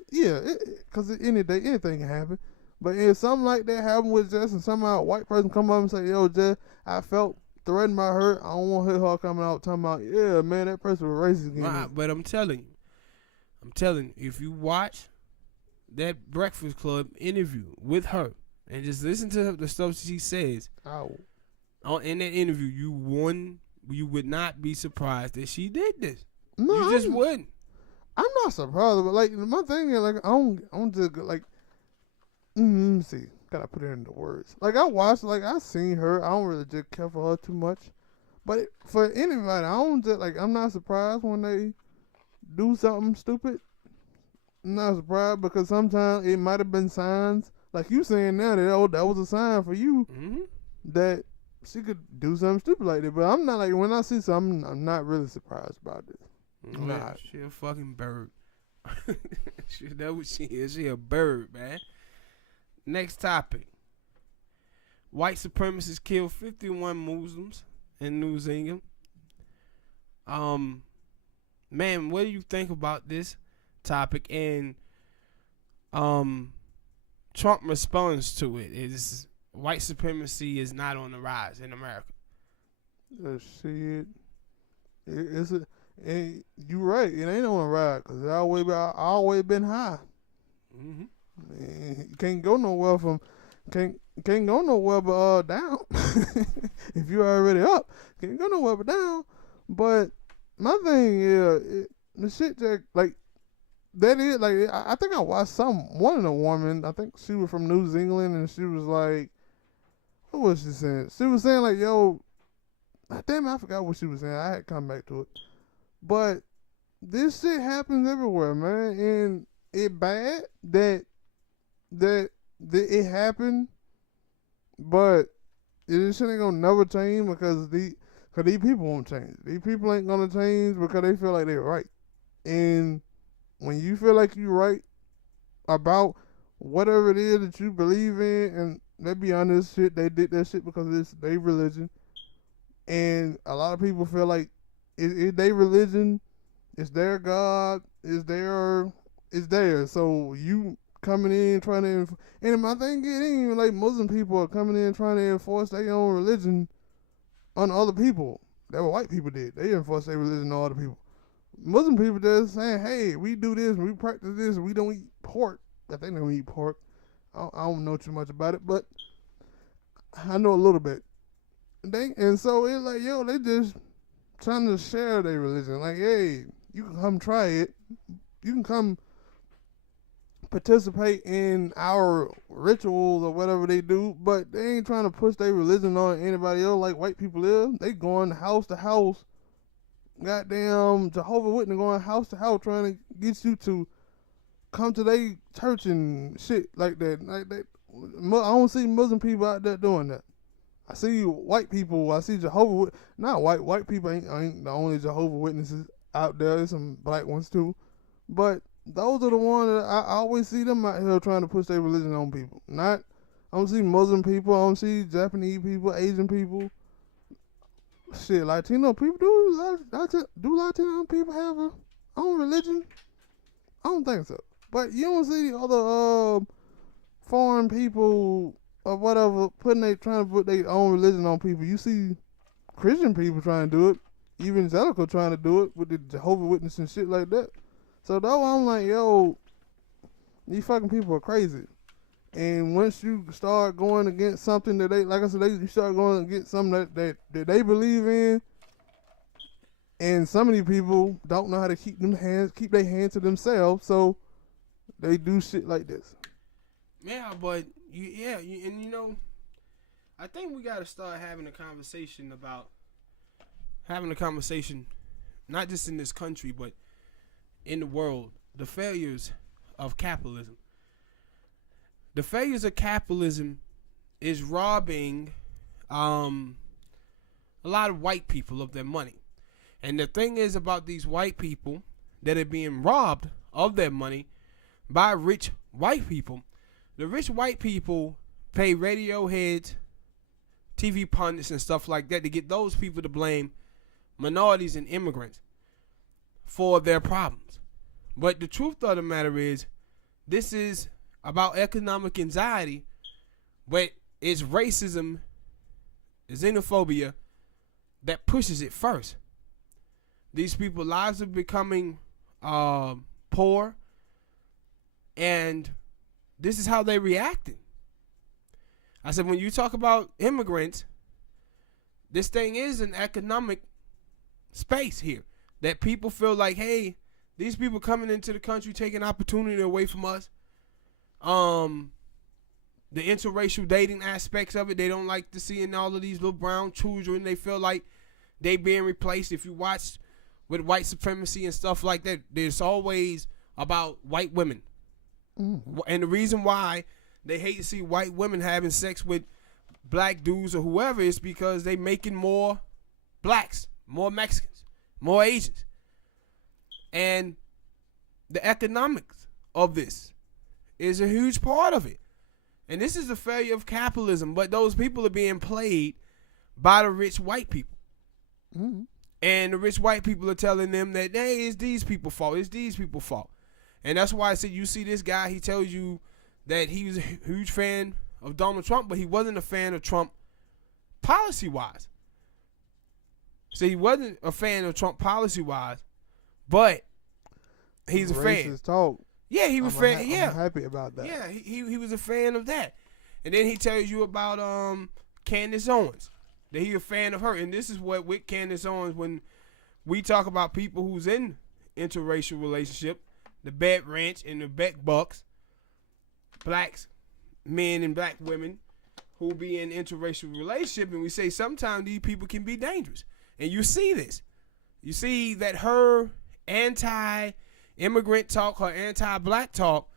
cause any day, anything can happen. But if something like that happen with Jess and somehow a white person come up and say, yo, Jess, I felt threatened by her, I don't want to hear her coming out talking about, yeah, man, that person was racist against me. But I'm telling you, if you watch that Breakfast Club interview with her and just listen to the stuff she says, in that interview, you would not be surprised that she did this. No, you just wouldn't. I'm not surprised, but like my thing is like I don't just like. Let me see. Gotta put it into words. Like I watched, like I seen her. I don't really just care for her too much, but for anybody, I don't just like. I'm not surprised when they do something stupid. I'm not surprised because sometimes it might have been signs, like you saying now that that was a sign for you that she could do something stupid like that. But I'm not like when I see something, I'm not really surprised about this. Nah, she a fucking bird. That's what she is. She a bird, man. Next topic. White supremacists killed 51 Muslims in New Zealand. Man, what do you think about this topic? And Trump responds to it. Is white supremacy is not on the rise in America. Shit. And you right, it ain't on the rise because it's always been high. Man, you can't go nowhere but down. If you're already up, can't go nowhere but down. But my thing is the shit that like that is like I think I watched one of the women. I think she was from New Zealand and she was like, what was she saying? She was saying like, yo, damn, I forgot what she was saying. I had to come back to it. But this shit happens everywhere, man, and it bad that it happened, but this shit ain't gonna never change because these people won't change. These people ain't gonna change because they feel like they're right. And when you feel like you're right about whatever it is that you believe in, and let's be honest, shit, they did that shit because it's their religion, and a lot of people feel like it's their religion, it's their God, it's theirs. So you coming in trying to, and my thing is, it ain't even like Muslim people are coming in trying to enforce their own religion on other people. That's what white people did. They enforce their religion on other people. Muslim people just saying, hey, we do this, we practice this, we don't eat pork. I think they don't eat pork. I don't know too much about it, but I know a little bit. And so it's like, yo, they just trying to share their religion. Like, hey, you can come try it. You can come participate in our rituals or whatever they do, but they ain't trying to push their religion on anybody else like white people is. They going house to house. Goddamn Jehovah's Witness going house to house trying to get you to come to their church and shit like that. Like that. I don't see Muslim people out there doing that. I see white people. I see Jehovah's Witnesses. Not white people ain't the only Jehovah's Witnesses out there. There's some black ones too. But those are the ones that I always see them out here trying to push their religion on people. I don't see Muslim people. I don't see Japanese people, Asian people. Shit, Latino people do Latino people have a own religion? I don't think so. But you don't see other foreign people or whatever trying to put their own religion on people. You see Christian people trying to do it, evangelical trying to do it with the Jehovah Witness and shit like that. So though I'm like, yo, these fucking people are crazy. And once you start going against something that they, like I said, you start going against something that they believe in, and some of these people don't know how to keep their hands to themselves, so they do shit like this. Yeah, but and you know, I think we gotta start having a conversation, not just in this country, but in the world, the failures of capitalism. The failures of capitalism is robbing a lot of white people of their money. And the thing is about these white people that are being robbed of their money by rich white people. The rich white people pay radio heads, TV pundits, and stuff like that to get those people to blame minorities and immigrants for their problems. But the truth of the matter is, this is about economic anxiety, but it's racism, xenophobia that pushes it first. These people's lives are becoming poor, and this is how they reacting. I said, when you talk about immigrants, this thing is an economic space here that people feel like, hey, these people coming into the country taking opportunity away from us. The interracial dating aspects of it, they don't like to see in all of these little brown children. They feel like they being replaced. If you watch with white supremacy and stuff like that, there's always about white women. And the reason why they hate to see white women having sex with black dudes or whoever is because they making more blacks, more Mexicans, more Asians. And the economics of this is a huge part of it. And this is a failure of capitalism, but those people are being played by the rich white people. Mm-hmm. And the rich white people are telling them that, hey, it's these people's fault. It's these people's fault. And that's why I said, you see this guy, he tells you that he was a huge fan of Donald Trump, but he wasn't a fan of Trump policy-wise. So he wasn't a fan of Trump policy-wise, but he's a fan. Racist talk. Yeah, he was fan. I'm happy about that. Yeah, he was a fan of that. And then he tells you about Candace Owens, that he a fan of her. And this is what with Candace Owens, when we talk about people who's in interracial relationship, the Bed Ranch and the Beck Bucks, blacks, men and black women who be in interracial relationship, and we say sometimes these people can be dangerous. And you see this. You see that her anti-immigrant talk, her anti-black talk,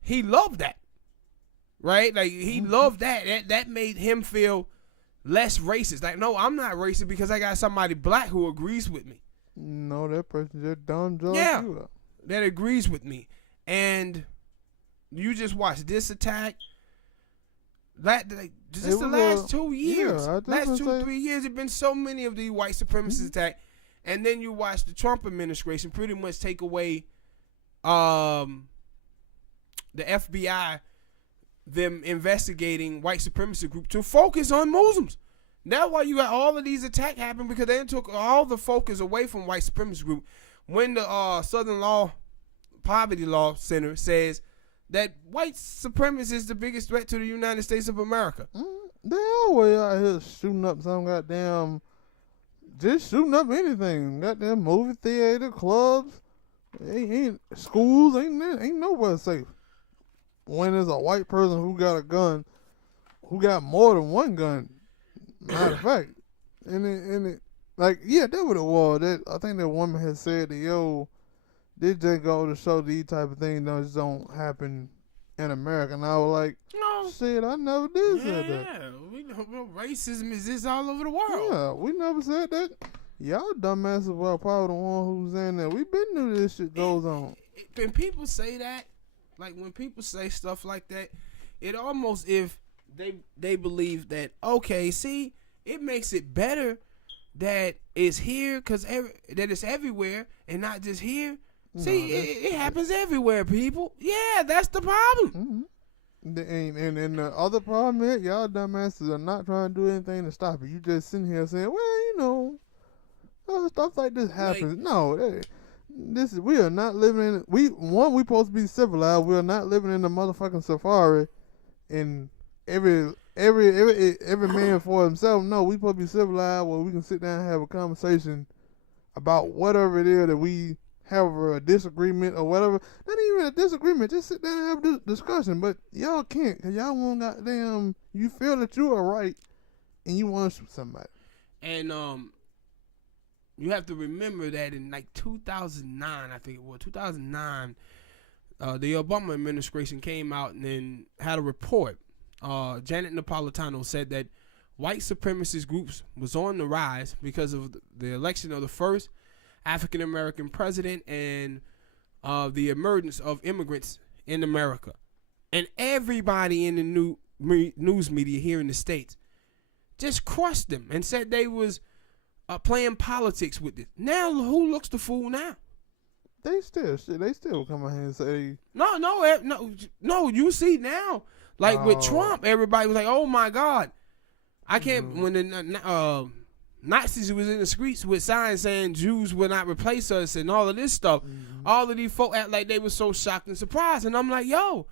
he loved that. Right? Like, he loved that. That made him feel less racist. Like, no, I'm not racist because I got somebody black who agrees with me. No, that person just done drugged you up. That agrees with me. And you just watch this attack. Just the last 2 years. Yeah, last 3 years, there been so many of these white supremacist attacks. And then you watch the Trump administration pretty much take away the FBI, them investigating white supremacy group to focus on Muslims. That's why you got all of these attacks happen, because they took all the focus away from white supremacy group. When the Southern Poverty Law Center says that white supremacy is the biggest threat to the United States of America. They always out here shooting up some goddamn, just shooting up anything. Goddamn movie theater, clubs, ain't schools, ain't nowhere safe. When there's a white person who got a gun, who got more than one gun, matter of fact, and it like, yeah, that what it was. I think that woman had said that, yo, this just go to show these type of things don't happen in America. And I was like, no, shit, I never did say that. Yeah, we know racism exists all over the world. Yeah, we never said that. Y'all dumbasses were probably the one who's in there. We been knew this shit goes on. When people say that, like when people say stuff like that, it almost if they believe that, okay, see, it makes it better that it's here because that it's everywhere and not just here. See, it happens everywhere, people. Yeah, that's the problem. And the other problem is, y'all dumbasses are not trying to do anything to stop it. You just sitting here saying, well, stuff like this happens. We are not living in. We supposed to be civilized. We are not living in the motherfucking safari, and every man for himself. No, we supposed to be civilized where we can sit down and have a conversation about whatever it is that we have a disagreement or whatever. Not even a disagreement. Just sit down and have a discussion. But y'all can't, because y'all won't goddamn. You feel that you are right, and you want to shoot somebody. And you have to remember that in like 2009, I think it was 2009, the Obama administration came out and then had a report. Janet Napolitano said that white supremacist groups was on the rise because of the election of the first African American president and the emergence of immigrants in America. And everybody in the news media here in the States just crushed them and said they was playing politics with it. Now who looks the fool now? They still come out here and say no. You see now, like with Trump, everybody was like, "Oh my God, I can't." When the Nazis was in the streets with signs saying Jews will not replace us and all of this stuff, all of these folk act like they were so shocked and surprised, and I'm like, yo.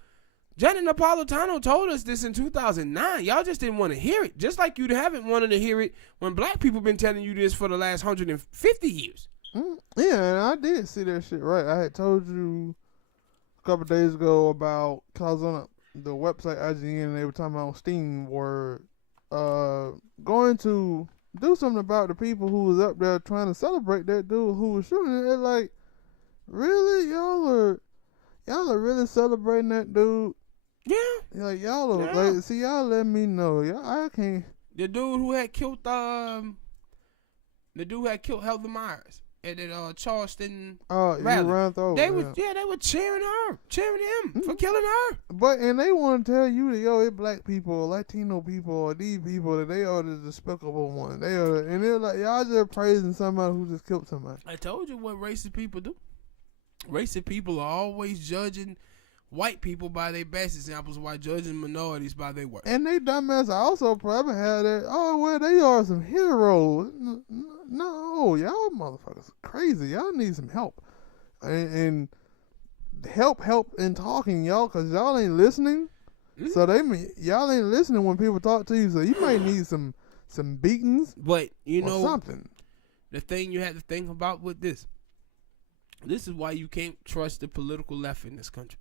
Janet Napolitano told us this in 2009. Y'all just didn't want to hear it. Just like you haven't wanted to hear it when black people been telling you this for the last 150 years. Yeah, and I did see that shit right. I had told you a couple of days ago about, cause I was on the website IGN and they were talking about Steam were going to do something about the people who was up there trying to celebrate that dude who was shooting. They're like, really? Y'all are really celebrating that dude? Yeah. Like, y'all are, like, see, y'all let me know. I can't. The dude who had killed, Heather Myers at that Charleston rally. They were cheering him for killing her. But, and they want to tell you that, yo, it's black people, Latino people, or these people, that they are the despicable ones. And they're like, y'all just praising somebody who just killed somebody. I told you what racist people do. Racist people are always judging white people by their best examples while judging minorities by their worst. And they dumbass also probably had that, they are some heroes. No, y'all motherfuckers crazy. Y'all need some help. And help in talking, y'all, because y'all ain't listening. Mm-hmm. So y'all ain't listening when people talk to you, so you might need some beatings. But, something. The thing you have to think about with this is why you can't trust the political left in this country.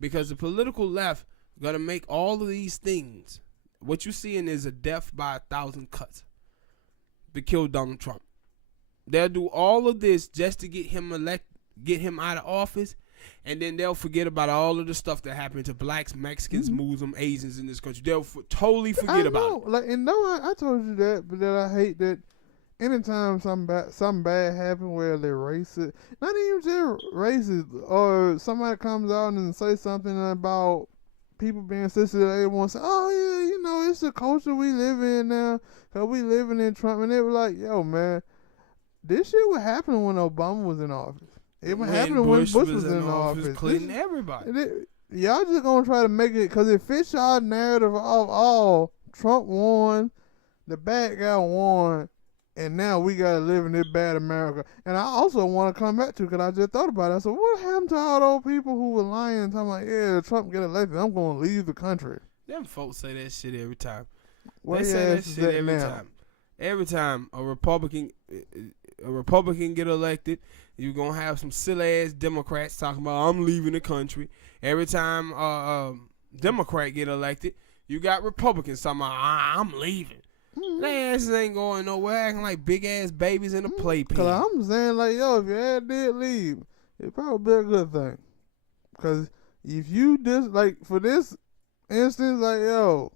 Because the political left got to make all of these things. What you're seeing is a death by 1,000 cuts to kill Donald Trump. They'll do all of this just to get him out of office, and then they'll forget about all of the stuff that happened to blacks, Mexicans, Muslims, Asians in this country. They'll totally forget about it. I told you that, but that I hate that. Anytime something bad happens where they're racist, not even just racist, or somebody comes out and say something about people being sensitive, they want to say, oh yeah, it's the culture we live in now, because we living in Trump. And they were like, yo, man, this shit was happening when Obama was in office. It was happening when Bush was in office. Clinton, everybody. Y'all just going to try to make it, because it fits y'all narrative of, Trump won, the bad guy won, and now we got to live in this bad America. And I also want to come back to, because I just thought about it. I said, what happened to all those people who were lying, talking like, yeah, Trump get elected, I'm going to leave the country? Them folks say that shit every time. They say that shit every time. Every time a Republican get elected, you're going to have some silly-ass Democrats talking about, I'm leaving the country. Every time Democrat get elected, you got Republicans talking about, I'm leaving. Their asses ain't going nowhere, acting like big ass babies in a playpen. Cause I'm saying, like, yo, if your ass did leave, it'd probably be a good thing. Cause if you for this instance, like, yo,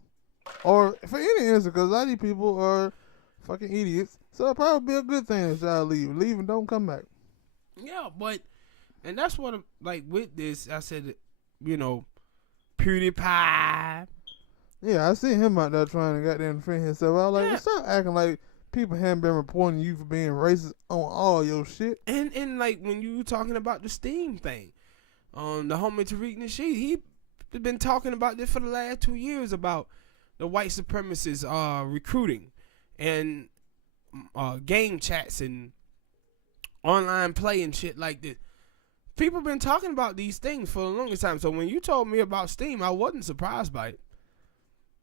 or for any instance, cause a lot of these people are fucking idiots, so it'd probably be a good thing if y'all leave and don't come back. Yeah, and that's what, like, with this, I said, PewDiePie. Yeah, I see him out there trying to goddamn defend himself. I was like, stop acting like people haven't been reporting you for being racist on all your shit. And like when you were talking about the Steam thing, the homie Tariq Nasheed, They've been talking about this for the last 2 years about the white supremacists recruiting and game chats and online play and shit like this. People been talking about these things for the longest time. So when you told me about Steam, I wasn't surprised by it.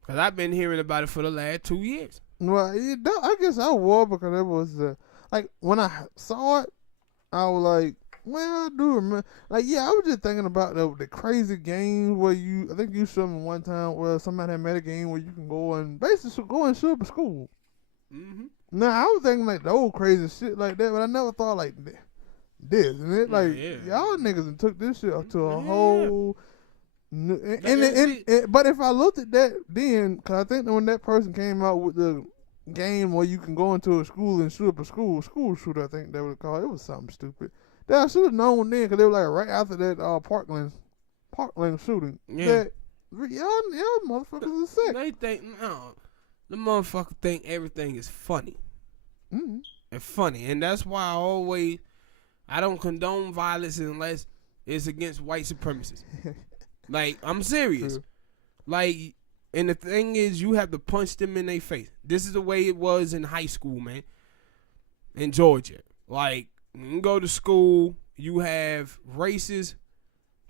Because I've been hearing about it for the last 2 years. Well, I guess I was, because it was, like, when I saw it, I was like, well, I do remember. Like, yeah, I was just thinking about the crazy game where I think you showed me one time where somebody had made a game where you can go and basically go and shoot up a school. Mm-hmm. Now, I was thinking like the old crazy shit like that, but I never thought like this. And it like, y'all niggas and took this shit up to a whole. But if I looked at that then, because I think that when that person came out with the game where you can go into a school and shoot up a school shooter, I think they would call it. It was something stupid. That I should have known then, because they were like right after that Parkland shooting. Yeah. That, y'all motherfuckers are sick. They think, no, the motherfucker think everything is funny. Mm-hmm. And funny. And that's why I don't condone violence unless it's against white supremacists. Like, I'm serious. True. Like, and the thing is, you have to punch them in their face. This is the way it was in high school, man. In Georgia. Like, when you go to school, you have racist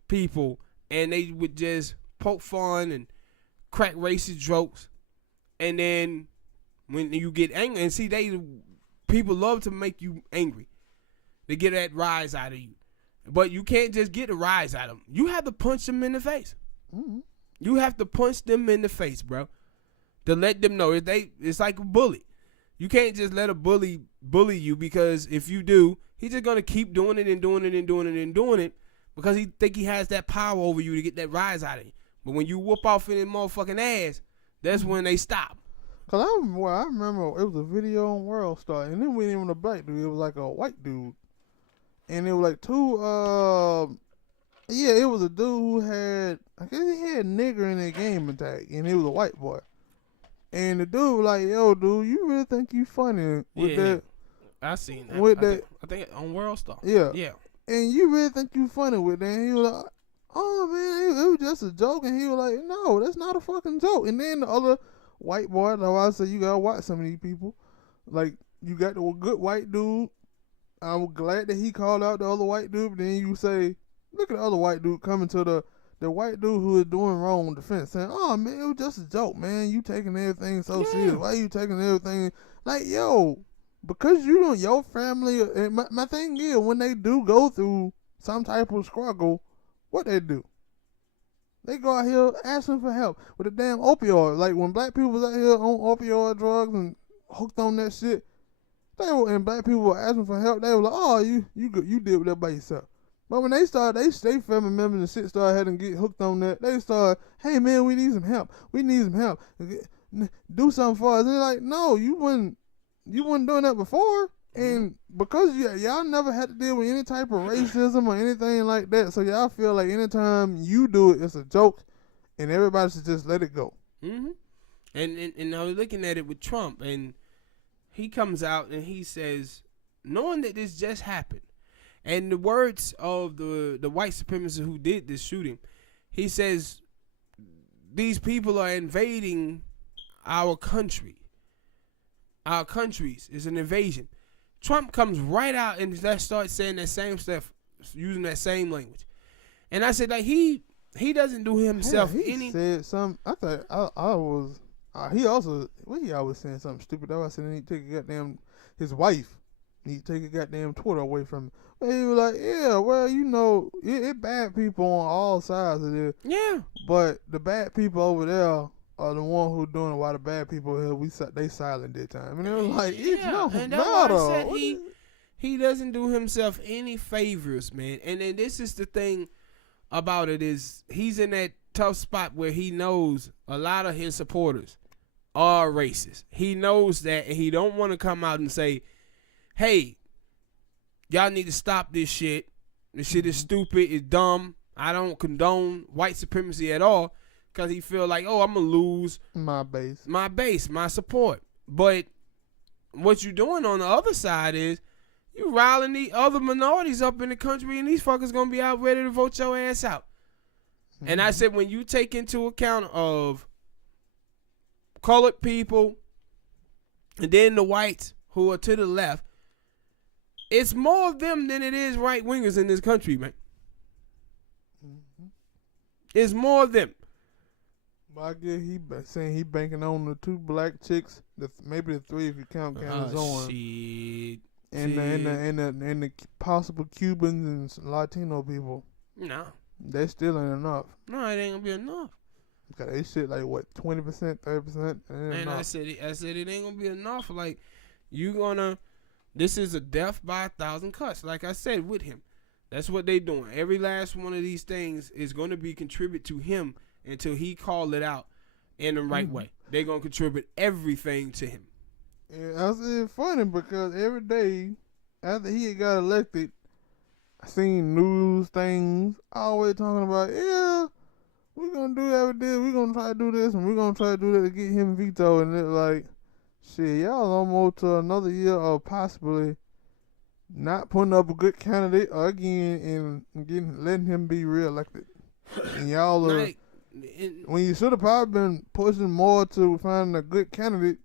people, and they would just poke fun and crack racist jokes. And then when you get angry, and see, people love to make you angry. They get that rise out of you. But you can't just get a rise out of them. You have to punch them in the face. Mm-hmm. You have to punch them in the face, bro, to let them know. It's like a bully. You can't just let a bully you, because if you do, he's just going to keep doing it and doing it and doing it and doing it because he think he has that power over you to get that rise out of you. But when you whoop off in their motherfucking ass, that's when they stop. Because I remember it was a video on World Star, and it wasn't even a black dude. It was like a white dude. And it was like it was a dude who had, I guess he had nigger in their game tag, and he was a white boy. And the dude was like, yo, dude, you really think you funny with that? I seen that. With I think on World Star. Yeah. Yeah. And you really think you funny with that? And he was like, oh, man, it was just a joke. And he was like, no, that's not a fucking joke. And then the other white boy, like I said, you got to watch some of these people. Like, you got the good white dude. I'm glad that he called out the other white dude, but then you say, look at the other white dude coming to the white dude who is doing wrong on the fence, saying, oh, man, it was just a joke, man. You taking everything so serious. Why you taking everything? Like, yo, because you know your family, and my thing is, when they do go through some type of struggle, what they do? They go out here asking for help with the damn opioid. Like, when black people was out here on opioid drugs and hooked on that shit, and black people were asking for help, they were like, oh, you deal with that by yourself. But when they family members and shit started having to get hooked on that, they started, hey man, we need some help. We need some help. Do something for us. And they're like, no, you wasn't doing that before. And because y'all never had to deal with any type of racism or anything like that, so y'all feel like anytime you do it, it's a joke, and everybody should just let it go. Mm-hmm. And I was looking at it with Trump, and he comes out and he says, knowing that this just happened, and the words of the white supremacist who did this shooting, he says, these people are invading our country. Our countries is an invasion. Trump comes right out and starts saying that same stuff, using that same language. And I said, like, he doesn't do himself any. Said something. I thought I was. He also, he always saying something stupid. That's why I said he need to take a goddamn, his wife need to take a goddamn Twitter away from him. And he was like, yeah, well, you know, it bad people on all sides of this. Yeah. But the bad people over there are the one who doing it, while the bad people here, they silent that time. And it was like, it's no and matter. That's why I said he doesn't do himself any favors, man. And then this is the thing about it, is he's in that tough spot where he knows a lot of his supporters are racist. He knows that, and he don't want to come out and say, hey, y'all need to stop this shit. This shit is stupid, it's dumb. I don't condone white supremacy at all, because he feel like, oh, I'm going to lose my base, my support. But what you doing on the other side is you riling the other minorities up in the country, and these fuckers going to be out ready to vote your ass out. And I said, when you take into account of colored people and then the whites who are to the left, it's more of them than it is right wingers in this country, man. It's more of them. But I guess he saying he banking on the 2 black chicks, maybe the 3 if you count Candace on. Shit. And the possible Cubans and Latino people. No. They still ain't enough. No, it ain't gonna be enough. Cause they shit like what, 20%, 30%. And I said it ain't gonna be enough. Like, this is a death by 1,000 cuts. Like I said with him, that's what they doing. Every last one of these things is gonna be contribute to him until he call it out in the right way. They gonna contribute everything to him. Yeah, I said it's funny because every day after he had got elected, I seen news things always talking about, yeah, we're gonna do everything, we're gonna try to do this and we're gonna try to do that to get him vetoed. And it's like, shit, y'all almost to another year of possibly not putting up a good candidate again and letting him be reelected. And y'all are, when you should have probably been pushing more to find a good candidate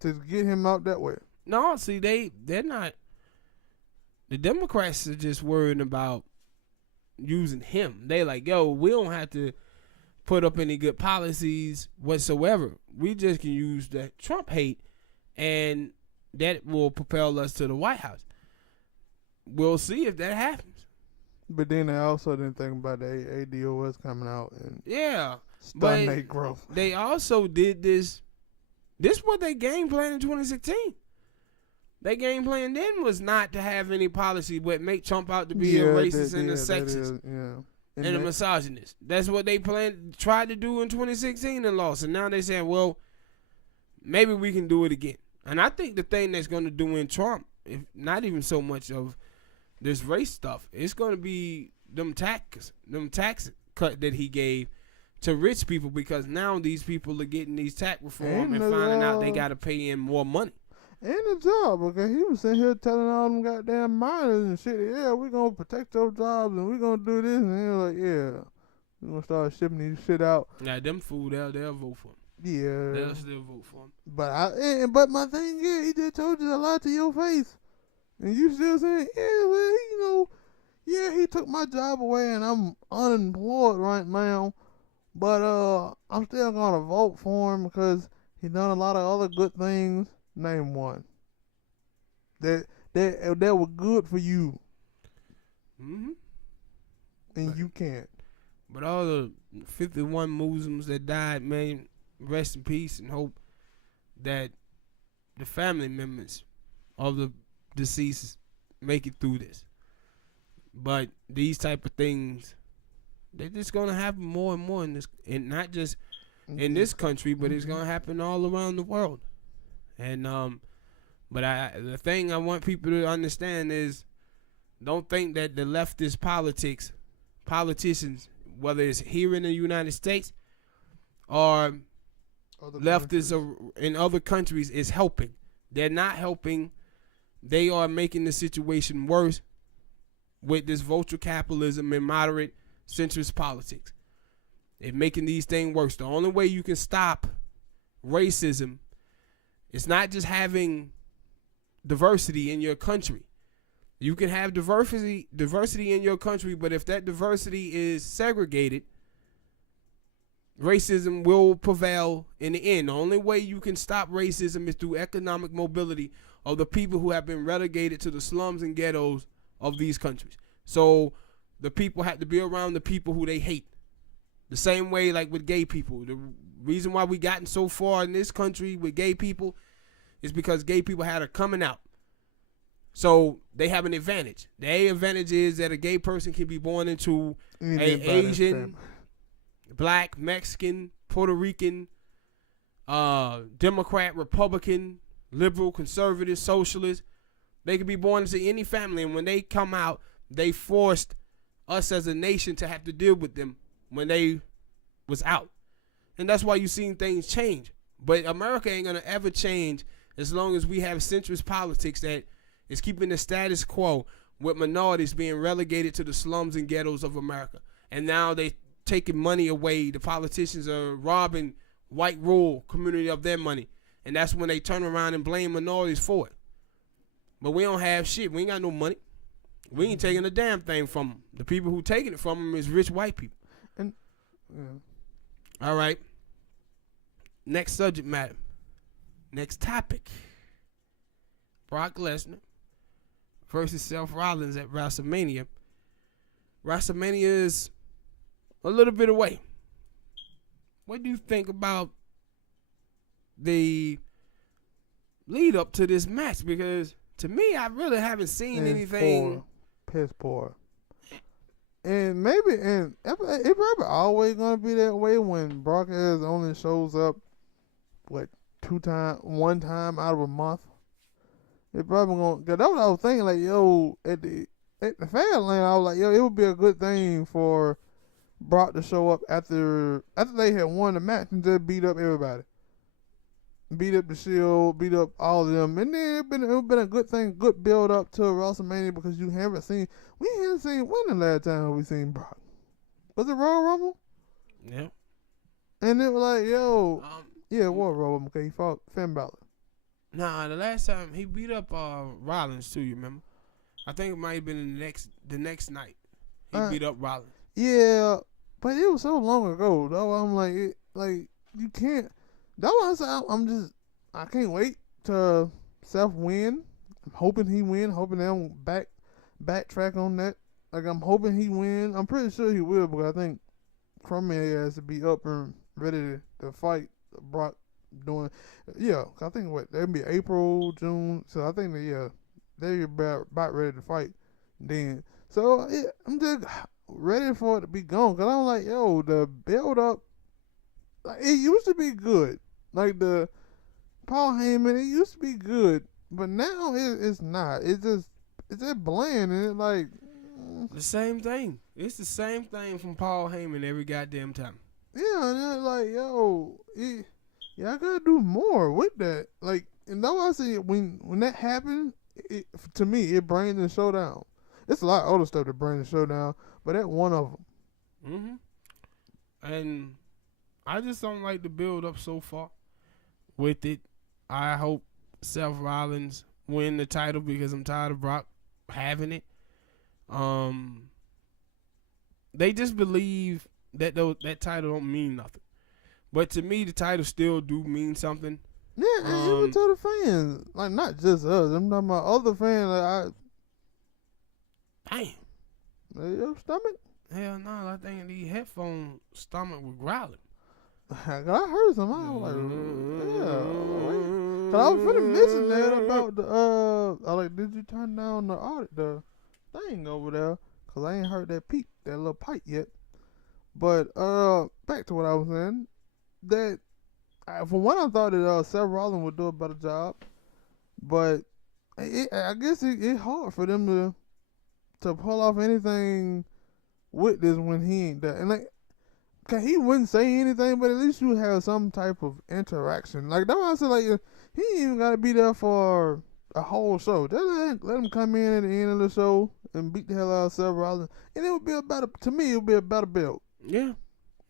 to get him out that way. No, see, they're not. The Democrats are just worrying about using him. They like, yo, we don't have to put up any good policies whatsoever. We just can use the Trump hate, and that will propel us to the White House. We'll see if that happens. But then I also didn't think about the ADOS coming out and stagnate growth. They also did this. This is what they game plan in 2016. Their game plan then was not to have any policy but make Trump out to be a racist and a sexist and a misogynist. That's what they tried to do in 2016 and lost. And now they're saying, well, maybe we can do it again. And I think the thing that's going to do in Trump, if not even so much of this race stuff, it's going to be them tax cut that he gave to rich people, because now these people are getting these tax reform and finding out they got to pay in more money. And the job, okay? He was sitting here telling all them goddamn miners and shit, yeah, we're going to protect your jobs and we're going to do this. And he was like, yeah, we're going to start shipping these shit out. Now, them fool, they'll vote for him. Yeah. They'll still vote for him. But my thing is, he just told you a lot to your face. And you still saying, yeah, well, you know, yeah, he took my job away and I'm unemployed right now. But I'm still going to vote for him because he done a lot of other good things. Name one that were good for you, and you can't. But all the 51 Muslims that died, man, rest in peace, and hope that the family members of the deceased make it through this. But these type of things, they're just gonna happen more and more in this, and not just in this country, but it's gonna happen all around the world. And but the thing I want people to understand is, don't think that the leftist politicians, whether it's here in the United States or leftists in other countries, is helping. They're not helping. They are making the situation worse with this vulture capitalism and moderate centrist politics. They're making these things worse. The only way you can stop racism, it's not just having diversity in your country. You can have diversity in your country, but if that diversity is segregated, racism will prevail in the end. The only way you can stop racism is through economic mobility of the people who have been relegated to the slums and ghettos of these countries. So the people have to be around the people who they hate. The same way like with gay people. The reason why we gotten so far in this country with gay people is because gay people had a coming out. So they have an advantage. The advantage is that a gay person can be born into an Asian, black, Mexican, Puerto Rican, Democrat, Republican, liberal, conservative, socialist. They can be born into any family, and when they come out, they forced us as a nation to have to deal with them when they was out. And that's why you've seen things change. But America ain't going to ever change as long as we have centrist politics that is keeping the status quo with minorities being relegated to the slums and ghettos of America. And now they taking money away. The politicians are robbing white rural community of their money. And that's when they turn around and blame minorities for it. But we don't have shit. We ain't got no money. We ain't taking a damn thing from them. The people who taking it from them is rich white people. And All right. Next subject matter. Next topic. Brock Lesnar versus Seth Rollins at WrestleMania. WrestleMania is a little bit away. What do you think about the lead up to this match? Because to me, I really haven't seen anything. Piss poor. And it probably always gonna be that way when Brock has only shows up one time out of a month. It probably gonna. Cause that's what I was thinking. Like, yo, at the Fairlane, I was like, yo, it would be a good thing for Brock to show up after they had won the match and just beat up everybody, beat up the Shield, beat up all of them, and then it would been a good thing, good build up to WrestleMania because we haven't seen when the last time we seen Brock. Was it Royal Rumble? Yeah. And it was like, yo, Royal Rumble because he fought Finn Balor. Nah, the last time he beat up Rollins too, you remember? I think it might have been the next night. He beat up Rollins. Yeah, but it was so long ago though. I'm like, you can't. That's why I said I can't wait to Seth win. I'm hoping he win. Hoping they don't backtrack on that. Like, I'm hoping he win. I'm pretty sure he will because I think Cromwell has to be up and ready to fight Brock. I think they'll be April, June. So I think they're about ready to fight then. So I'm just ready for it to be gone because I'm like, yo, the build up, like, it used to be good. Like the Paul Heyman, it used to be good, but now it's not. It's just bland, and it's like the same thing. It's the same thing from Paul Heyman every goddamn time. Yeah, and it's like, yo, I gotta do more with that. Like, and though I say when that happened, to me it brings the show down. It's a lot of other stuff that brings the show down, but that's one of them. And I just don't like the build up so far with it. I hope Seth Rollins win the title because I'm tired of Brock having it. They just believe that that title don't mean nothing. But to me, the title still do mean something. Yeah, and even to the fans. Like, not just us. I'm talking about other fans. Damn. Your stomach? Hell no, I think the headphone stomach was growling. I heard some. I was like, yeah. Cause I was finna mention that about the, I like, did you turn down the thing over there? Cause I ain't heard that little pipe yet. But, back to what I was saying. That, for one, I thought that Seth Rollins would do a better job, but I guess it's hard for them to pull off anything with this when he ain't there. And like, cause he wouldn't say anything, but at least you have some type of interaction. Like, that's why I said, like, he ain't even gotta be there for a whole show. Just let him come in at the end of the show and beat the hell out of Seth Rollins, and it would be to me, it would be a better build. Yeah.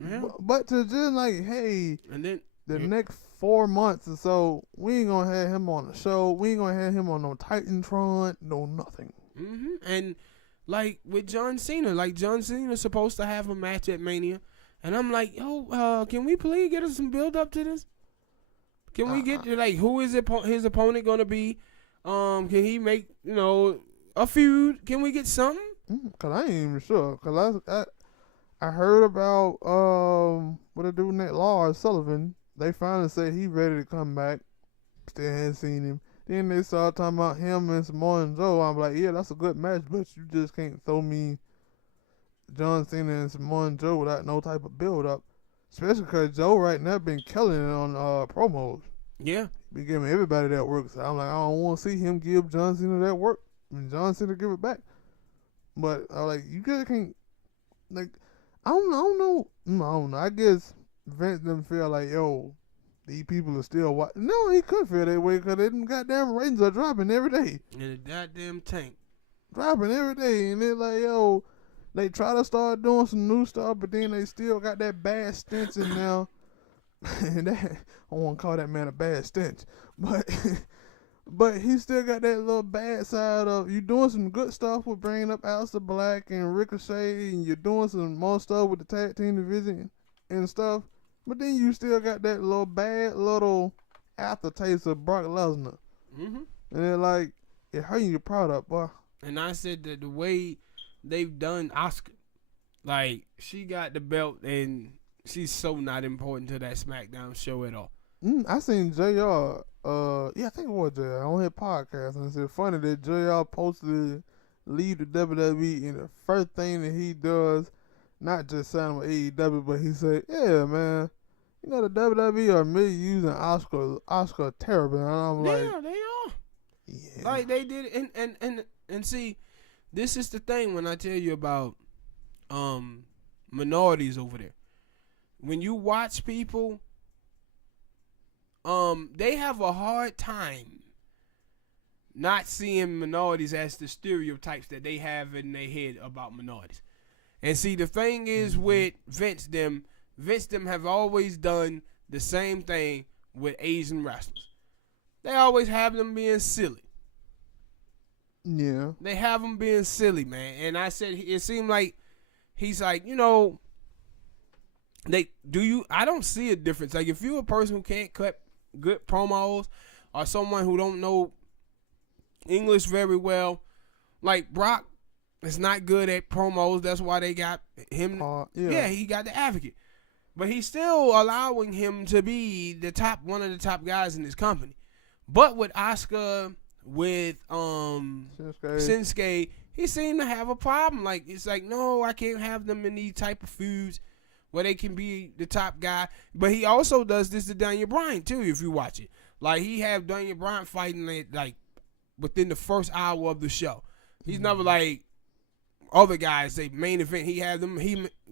Yeah. But to just like, hey, and then the next 4 months or so, we ain't gonna have him on the show. We ain't gonna have him on no Titantron, no nothing. And like with John Cena, John Cena's supposed to have a match at Mania, and I'm like, yo, can we please get us some build up to this? Can we get who is his opponent gonna be? Can he make a feud? Can we get something? Cause I ain't even sure. Cause I heard about what they do next, Lars Sullivan. They finally said he ready to come back. Still hadn't seen him. Then they started talking about him and Samoa Joe. I'm like, yeah, that's a good match, but you just can't throw me John Cena and Samoa Joe without no type of build up. Especially because Joe right now been killing it on promos. Yeah. Be giving everybody that work. So I'm like, I don't want to see him give John Cena that work and John Cena give it back. But you just can't, I don't know. I guess Vince didn't feel like, yo, these people are still watching. No, he couldn't feel that way because them goddamn ratings are dropping every day. In the goddamn tank. Dropping every day. And they're like, yo, they try to start doing some new stuff, but then they still got that bad stench in there. And that, I don't want to call that man a bad stench, but but he still got that little bad side of you doing some good stuff with bringing up Aleister Black and Ricochet, and you're doing some more stuff with the tag team division and stuff. But then you still got that little bad little aftertaste of Brock Lesnar, and they're like, it hurting your product, boy. And I said that the way they've done Asuka, like she got the belt and she's so not important to that SmackDown show at all. I seen JR, I think it was JR on his podcast, and it's funny that JR posted leave the WWE, and the first thing that he does, not just sign with AEW, but he said, yeah, man, you know the WWE are really using Oscar terribly, and I'm like, yeah, they are. Yeah. Like they did it, and see, this is the thing when I tell you about minorities over there. When you watch people, they have a hard time not seeing minorities as the stereotypes that they have in their head about minorities. And see, the thing is with Vince them have always done the same thing with Asian wrestlers. They always have them being silly. Yeah. They have them being silly, man. And I said, it seemed like he's like, you know, I don't see a difference. Like if you're a person who can't cut good promos or someone who don't know English very well, like Brock is not good at promos. That's why they got him. He got the Advocate. But he's still allowing him to be one of the top guys in his company. But with Asuka, with Shinsuke, he seemed to have a problem. Like it's like, no, I can't have them in these type of feuds where they can be the top guy. But he also does this to Daniel Bryan too, if you watch it. Like he have Daniel Bryan fighting like within the first hour of the show. He's never like other guys, say main event. He had them.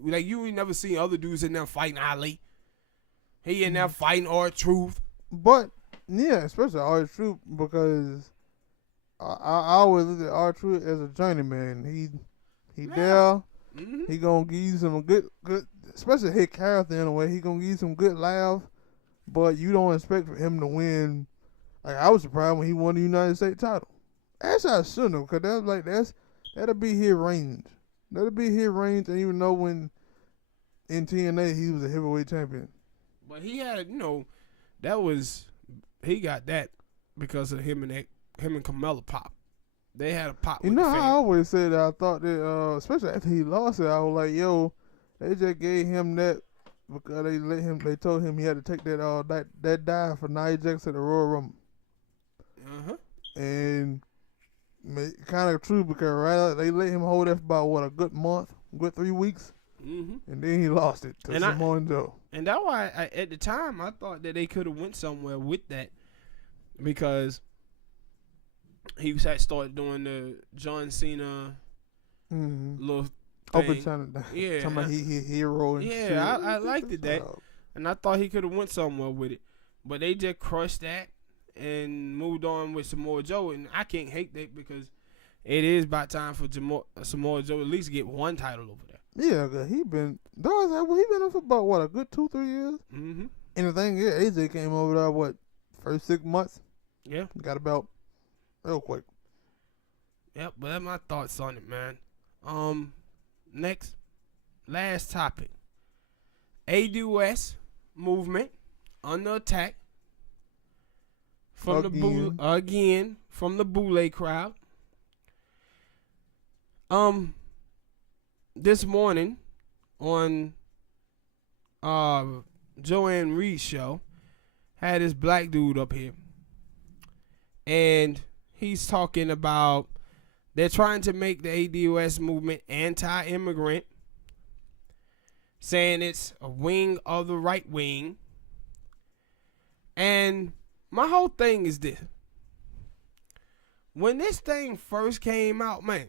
Like you ain't never seen other dudes in there fighting Ali. He in there fighting R-Truth. But yeah, especially R-Truth, because I always look at R-Truth as a journeyman. He there. He gonna give you some good, especially his character in a way. He gonna give you some good laugh, but you don't expect for him to win. Like I was surprised when he won the United States title. Actually, I shouldn't have, because that'll be his range. That'll be his range, and even though when in TNA he was a heavyweight champion. But he had, he got that because of him and Carmella pop. They had a pop. You know, I always said that I thought that, especially after he lost it, I was like, yo, they just gave him that because they told him he had to take that dive for Nia Jax at the Royal Rumble. And kind of true, because they let him hold that for about a good month, good 3 weeks, and then he lost it to Samoa Joe. And that's why at the time I thought that they could have went somewhere with that, because he had started doing the John Cena little thing. Open China, talking about he hero and shit. Yeah, I liked it that, and I thought he could have went somewhere with it, but they just crushed that and moved on with Samoa Joe, and I can't hate that because it is about time for Samoa Joe at least get one title over there. Yeah, cause he been on for about a good 2-3 years. And the thing is, AJ came over there first 6 months. Yeah, got a belt real quick. Yep, but that's my thoughts on it, man. Last topic. ADOS movement under attack from from the Boule crowd. This morning on Joanne Reed's show, had this black dude up here, and he's talking about they're trying to make the ADOS movement anti-immigrant, saying it's a wing of the right wing. And my whole thing is this. When this thing first came out, man,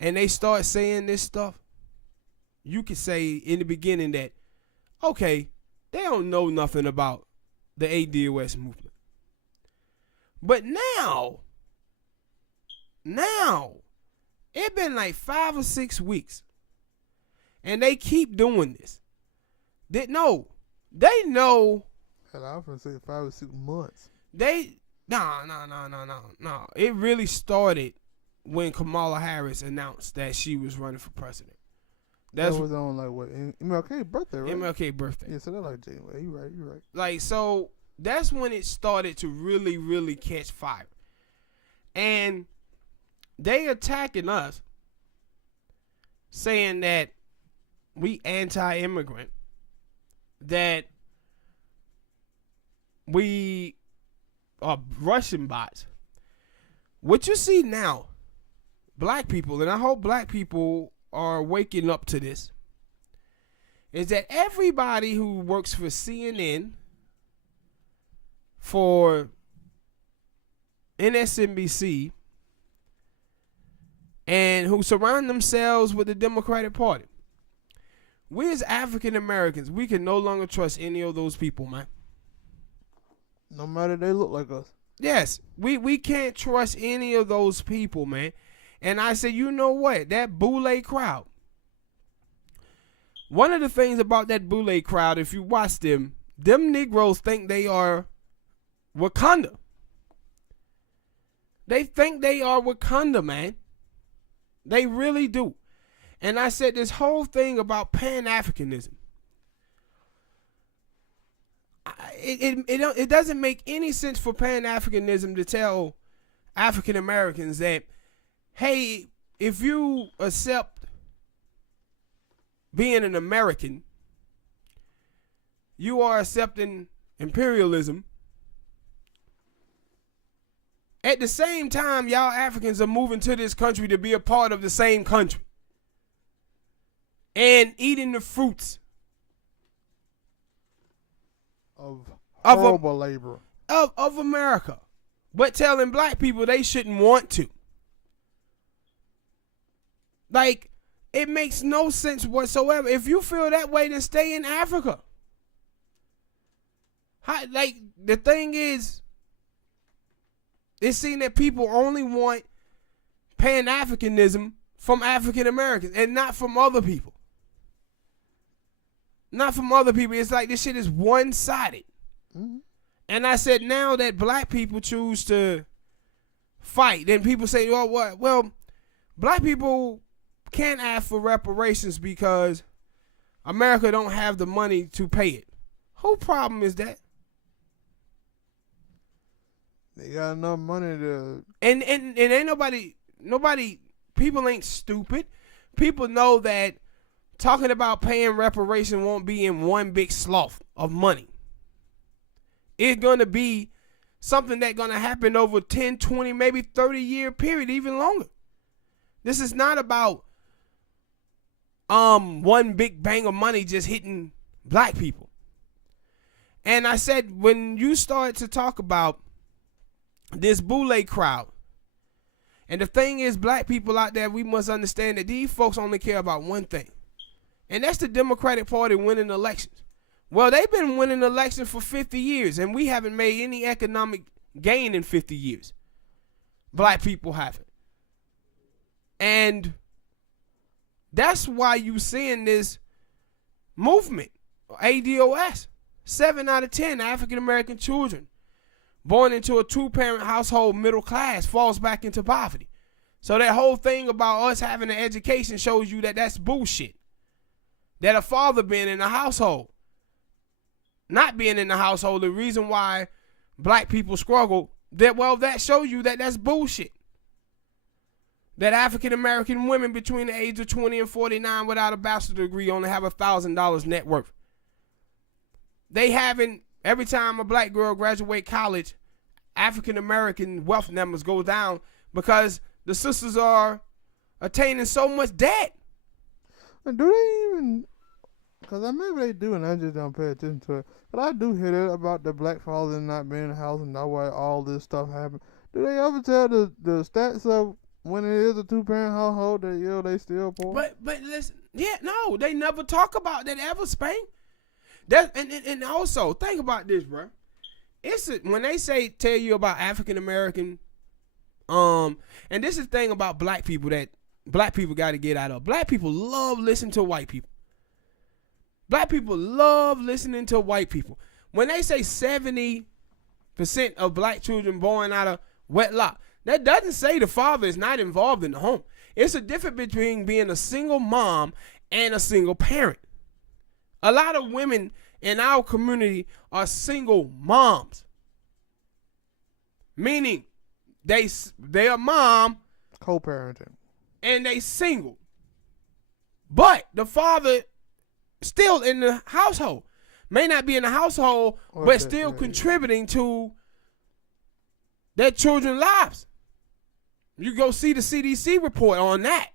and they start saying this stuff, you could say in the beginning that, okay, they don't know nothing about the ADOS movement. But now, It been like 5 or 6 weeks, and they keep doing this. They know. Hell, I was gonna say 5 or 6 months. No. It really started when Kamala Harris announced that she was running for president. That was on like what MLK birthday, right? MLK birthday. Yeah, so that like January. You right. Like, so that's when it started to really, really catch fire. And they attacking us, saying that we anti-immigrant, that we are Russian bots. What you see now, black people, and I hope black people are waking up to this, is that everybody who works for CNN, for MSNBC, and who surround themselves with the Democratic Party, we as African Americans, we can no longer trust any of those people, man. No matter they look like us. Yes, we can't trust any of those people, man. And I said, you know what? That Boule crowd. One of the things about that Boule crowd, if you watch them Negroes think they are Wakanda. They think they are Wakanda, man. They really do. And I said this whole thing about Pan-Africanism. It doesn't make any sense for Pan-Africanism to tell African Americans that, hey, if you accept being an American, you are accepting imperialism. At the same time, y'all Africans are moving to this country to be a part of the same country and eating the fruits of horrible labor of America, but telling black people they shouldn't want to. Like, it makes no sense whatsoever. If you feel that way, then stay in Africa. Like, the thing is, it seems that people only want Pan-Africanism from African Americans and not from other people. Not from other people. It's like this shit is one-sided. Mm-hmm. And I said, now that black people choose to fight, then people say, oh, what? Well, black people can't ask for reparations because America don't have the money to pay it. Whose problem is that? They got enough money to... And ain't nobody, people ain't stupid. People know that talking about paying reparation won't be in one big slough of money. It's going to be something that's going to happen over 10, 20, maybe 30-year period, even longer. This is not about one big bang of money just hitting black people. And I said, when you start to talk about this Boule crowd, and the thing is, black people out there, we must understand that these folks only care about one thing, and that's the Democratic Party winning elections. Well, they've been winning elections for 50 years, and we haven't made any economic gain in 50 years. Black people haven't. And that's why you seeing this movement, ADOS. 7 out of 10 African-American children born into a 2-parent household, middle class, falls back into poverty. So that whole thing about us having an education shows you that that's bullshit. That a father being in the household, not being in the household, the reason why black people struggle, that shows you that that's bullshit. That African-American women between the age of 20 and 49 without a bachelor's degree only have $1,000 net worth. They haven't, every time a black girl graduate college, African-American wealth numbers go down because the sisters are attaining so much debt. Do they even, because maybe they do and I just don't pay attention to it, but I do hear that about the black father not being in the house and that's why all this stuff happened. Do they ever tell the stats of when it is a 2-parent household that they still poor? But listen, no, they never talk about that ever, Spain. That and also think about this, bro. When they tell you about African American, and this is the thing about black people that black people got to get out of. Black people love listening to white people. Black people love listening to white people. When they say 70% of black children born out of wedlock, that doesn't say the father is not involved in the home. It's a difference between being a single mom and a single parent. A lot of women in our community are single moms, meaning they are mom, co-parenting, and they single, but the father still in the household, may not be in the household, but still contributing to their children's lives. You go see the CDC report on that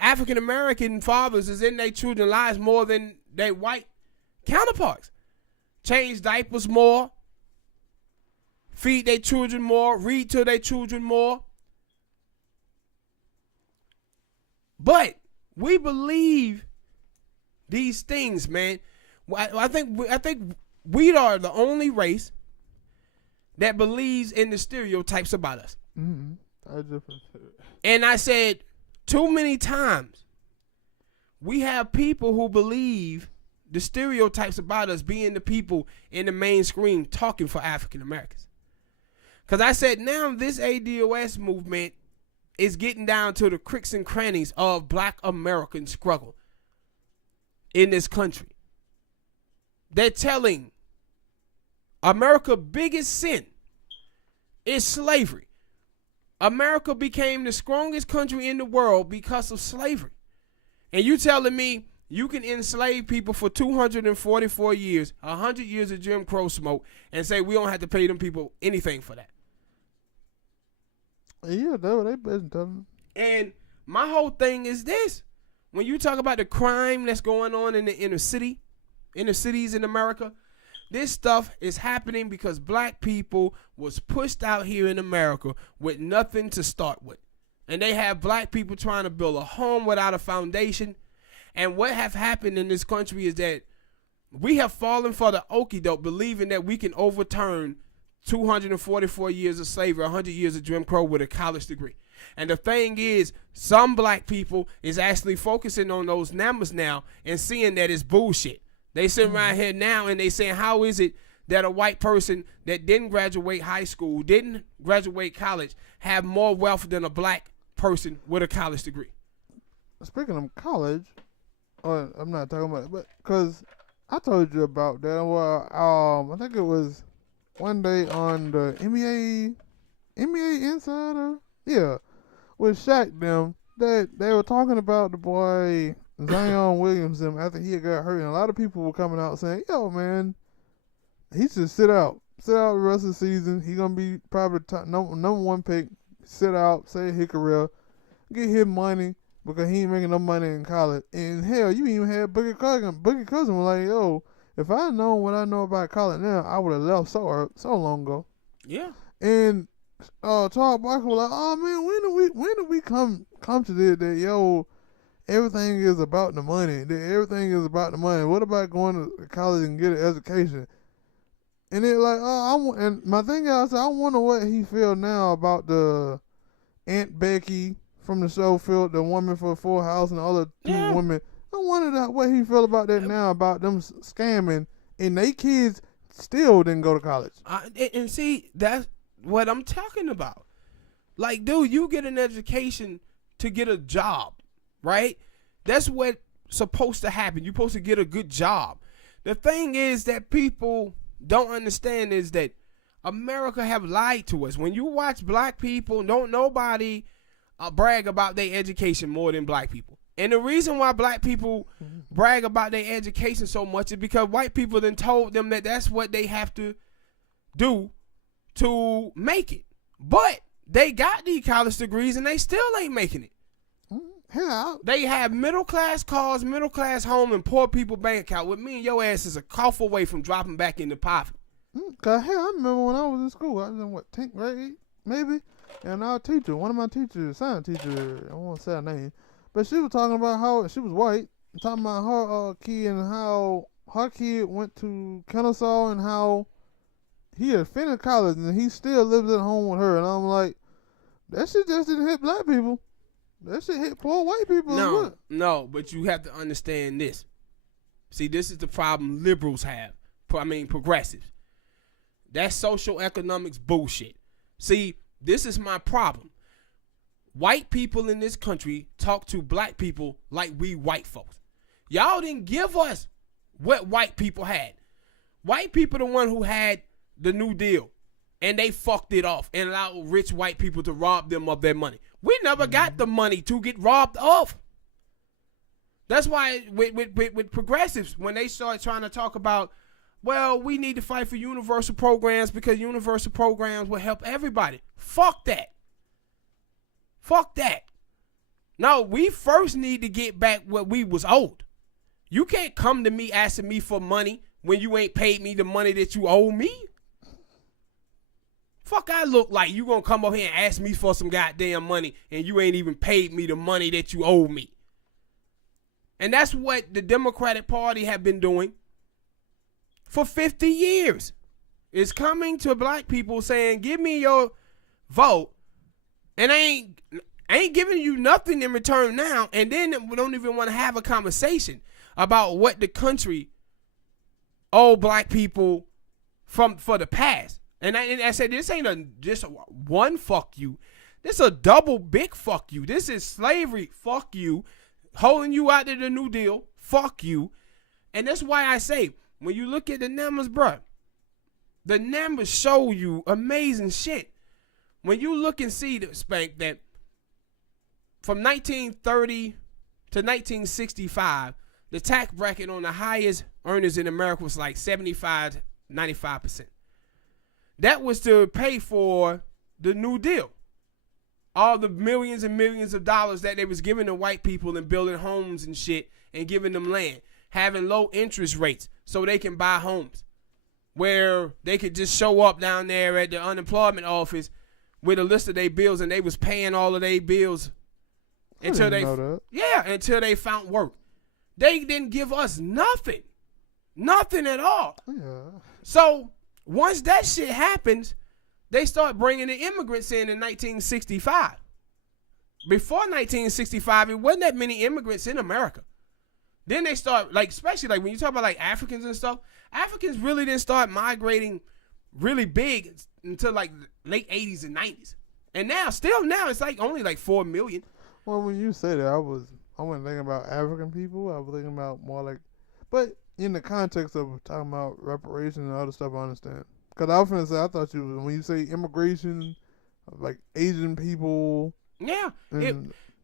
African American fathers is in their children's lives more than their white counterparts. Change diapers more, feed their children more, read to their children more. But we believe these things, man. I think we are the only race that believes in the stereotypes about us. Mm-hmm. And I said too many times, we have people who believe the stereotypes about us being the people in the mainstream talking for African Americans. Because I said now this ADOS movement is getting down to the cricks and crannies of black American struggle in this country. They're telling America's biggest sin is slavery. America became the strongest country in the world because of slavery. And you telling me you can enslave people for 244 years, 100 years of Jim Crow smoke, and say we don't have to pay them people anything for that? Yeah, that's what they been telling them. And my whole thing is this. When you talk about the crime that's going on in the inner cities in America, this stuff is happening because black people was pushed out here in America with nothing to start with. And they have black people trying to build a home without a foundation. And what have happened in this country is that we have fallen for the okie doke, believing that we can overturn 244 years of slavery, 100 years of Jim Crow with a college degree. And the thing is, some black people is actually focusing on those numbers now and seeing that it's bullshit. They sit around here now and they saying, how is it that a white person that didn't graduate high school, didn't graduate college, have more wealth than a black person with a college degree? Speaking of college, I'm not talking about it, but because I told you about that. Well, I think it was one day on the NBA Insider, with Shaq them, that they were talking about the boy Zion Williamson after he got hurt, and a lot of people were coming out saying, "Yo, man, he should sit out the rest of the season. He gonna be probably number one pick. Sit out, save his career, get his money because he ain't making no money in college." And hell, you even had Boogie Cousin was like, "Yo, if I known what I know about college now, I would have left so long ago." Yeah. And Charles Barkley was like, "Oh man, when did we come to this that yo?" Everything is about the money. Everything is about the money. What about going to college and get an education? And they're like, and my thing is, I wonder what he feels now about the Aunt Becky from the show, the woman for Full House, and the other two women. I wonder what he feel about that now, about them scamming, and they kids still didn't go to college. And see, that's what I'm talking about. Like, dude, you get an education to get a job. Right? That's what's supposed to happen. You're supposed to get a good job. The thing is that people don't understand is that America have lied to us. When you watch black people, don't nobody brag about their education more than black people. And the reason why black people brag about their education so much is because white people then told them that that's what they have to do to make it. But they got these college degrees and they still ain't making it. Hell, they have middle class cars, middle class home, and poor people bank account. With me and your ass is a cough away from dropping back into poverty. Cause hell, I remember when I was in school. I was in 10th grade, maybe, and our teacher, one of my teachers, science teacher, I won't say her name, but she was talking about how she was white, talking about her kid and how her kid went to Kennesaw and how he had finished college and he still lives at home with her. And I'm like, that shit just didn't hit black people. That shit hit poor white people. No, but you have to understand this. See, this is the problem liberals have. Progressives. That's social economics bullshit. See, this is my problem. White people in this country talk to black people like we white folks. Y'all didn't give us what white people had. White people the one who had the New Deal, and they fucked it off and allowed rich white people to rob them of their money. We never got the money to get robbed of. That's why with progressives, when they start trying to talk about, well, we need to fight for universal programs because universal programs will help everybody. Fuck that. Fuck that. No, we first need to get back what we was owed. You can't come to me asking me for money when you ain't paid me the money that you owe me. Fuck I look like you gonna come up here and ask me for some goddamn money and you ain't even paid me the money that you owe me. And that's what the Democratic Party have been doing for 50 years. It's coming to black people saying, give me your vote, and I ain't giving you nothing in return now, and then we don't even want to have a conversation about what the country owe black people for the past. And I said, this ain't just one fuck you. This a double big fuck you. This is slavery, fuck you. Holding you out of the New Deal, fuck you. And that's why I say, when you look at the numbers, bruh, the numbers show you amazing shit. When you look and see, Spank, that from 1930 to 1965, the tax bracket on the highest earners in America was like 75, 95%. That was to pay for the New Deal. All the millions and millions of dollars that they was giving to white people and building homes and shit and giving them land, having low interest rates so they can buy homes, where they could just show up down there at the unemployment office with a list of their bills, and they was paying all of their bills until they found work. They didn't give us nothing at all. Yeah. So once that shit happens, they start bringing the immigrants in 1965. Before 1965, it wasn't that many immigrants in America. Then they start, like, especially like when you talk about like Africans and stuff, Africans really didn't start migrating really big until like late 80s and 90s. And now, it's like only like 4 million. Well, when you say that, I wasn't thinking about African people. I was thinking about more like, but in the context of talking about reparations and other stuff, I understand. Because I often say, I thought when you say immigration, like Asian people. Yeah.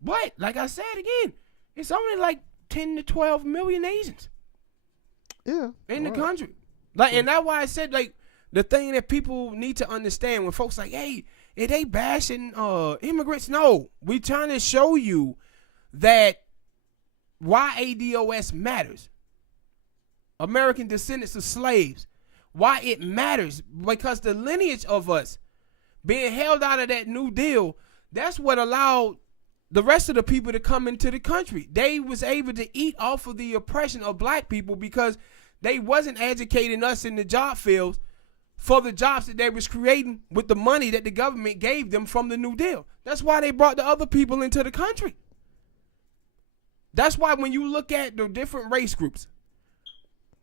But, like I said again, it's only like 10 to 12 million Asians. Yeah. In the country. Like, and that's why I said, like, the thing that people need to understand when folks like, hey, are they bashing immigrants? No. We trying to show you that why ADOS matters. American descendants of slaves. Why it matters, because the lineage of us being held out of that New Deal, that's what allowed the rest of the people to come into the country. They was able to eat off of the oppression of black people because they wasn't educating us in the job fields for the jobs that they was creating with the money that the government gave them from the New Deal. That's why they brought the other people into the country. That's why when you look at the different race groups,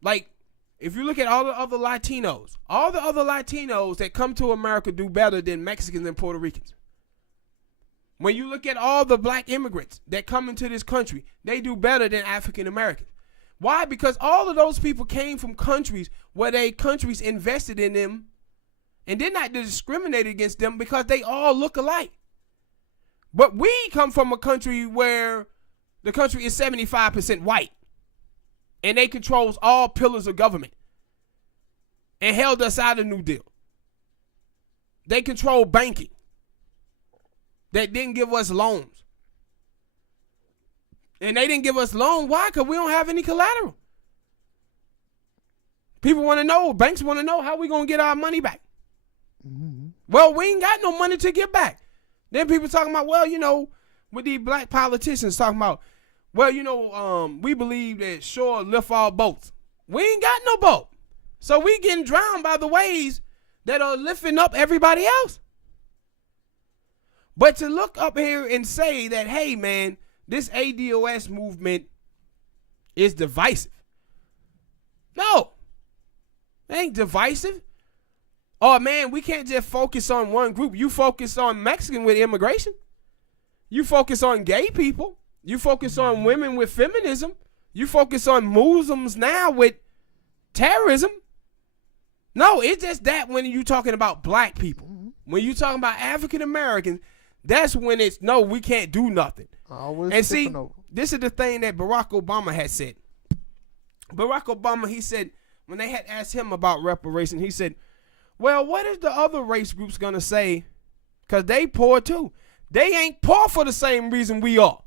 like, if you look at all the other Latinos that come to America do better than Mexicans and Puerto Ricans. When you look at all the black immigrants that come into this country, they do better than African Americans. Why? Because all of those people came from countries where they countries invested in them and did not discriminate against them because they all look alike. But we come from a country where the country is 75% white. And they controls all pillars of government and held us out of the New Deal. They control banking. They didn't give us loans. And they didn't give us loans. Why? Because we don't have any collateral. People want to know, banks want to know how we going to get our money back. Mm-hmm. Well, we ain't got no money to get back. Then people talking about, well, with these black politicians talking about, well, we believe that shore lift all boats. We ain't got no boat. So we getting drowned by the waves that are lifting up everybody else. But to look up here and say that, hey, man, this ADOS movement is divisive. No. It ain't divisive. Oh, man, we can't just focus on one group. You focus on Mexican with immigration. You focus on gay people. You focus on women with feminism. You focus on Muslims now with terrorism. No, it's just that when you're talking about black people. When you're talking about African Americans, that's when it's, no, we can't do nothing. And see, this is the thing that Barack Obama had said. Barack Obama, he said, when they had asked him about reparation, he said, well, what is the other race groups going to say? Because they poor too. They ain't poor for the same reason we are.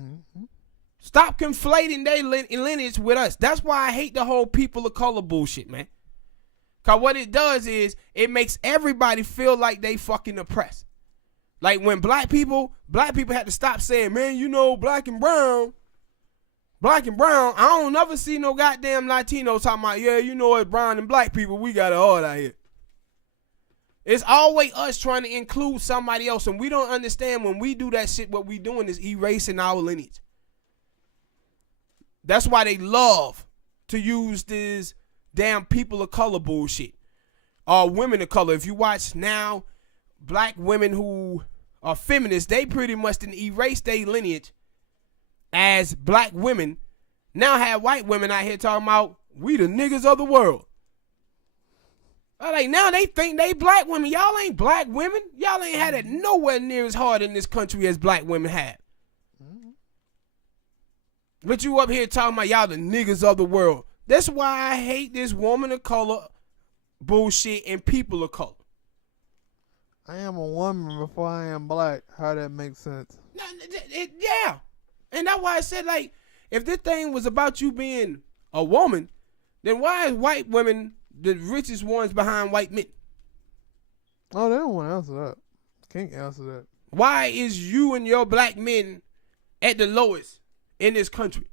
Mm-hmm. Stop conflating their lineage with us. That's why I hate the whole people of color bullshit, man. Because what it does is it makes everybody feel like they fucking oppressed. Like when black people had to stop saying, man, you know, black and brown, I don't never see no goddamn Latino talking about, yeah, you know, it's brown and black people, we got it hard out here. It's always us trying to include somebody else, and we don't understand when we do that shit, what we doing is erasing our lineage. That's why they love to use this damn people of color bullshit. Women of color. If you watch now, black women who are feminists, they pretty much didn't erase their lineage as black women. Now have white women out here talking about, we the niggas of the world. Like now they think they black women. Y'all ain't black women. Y'all ain't had it nowhere near as hard in this country as black women have. Mm-hmm. But you up here talking about y'all the niggas of the world. That's why I hate this woman of color bullshit and people of color. I am a woman before I am black. How that makes sense? Yeah. And that's why I said, like, if this thing was about you being a woman, then why is white women the richest ones behind white men? Oh, they don't want to answer that. Can't answer that. Why is you and your black men at the lowest in this country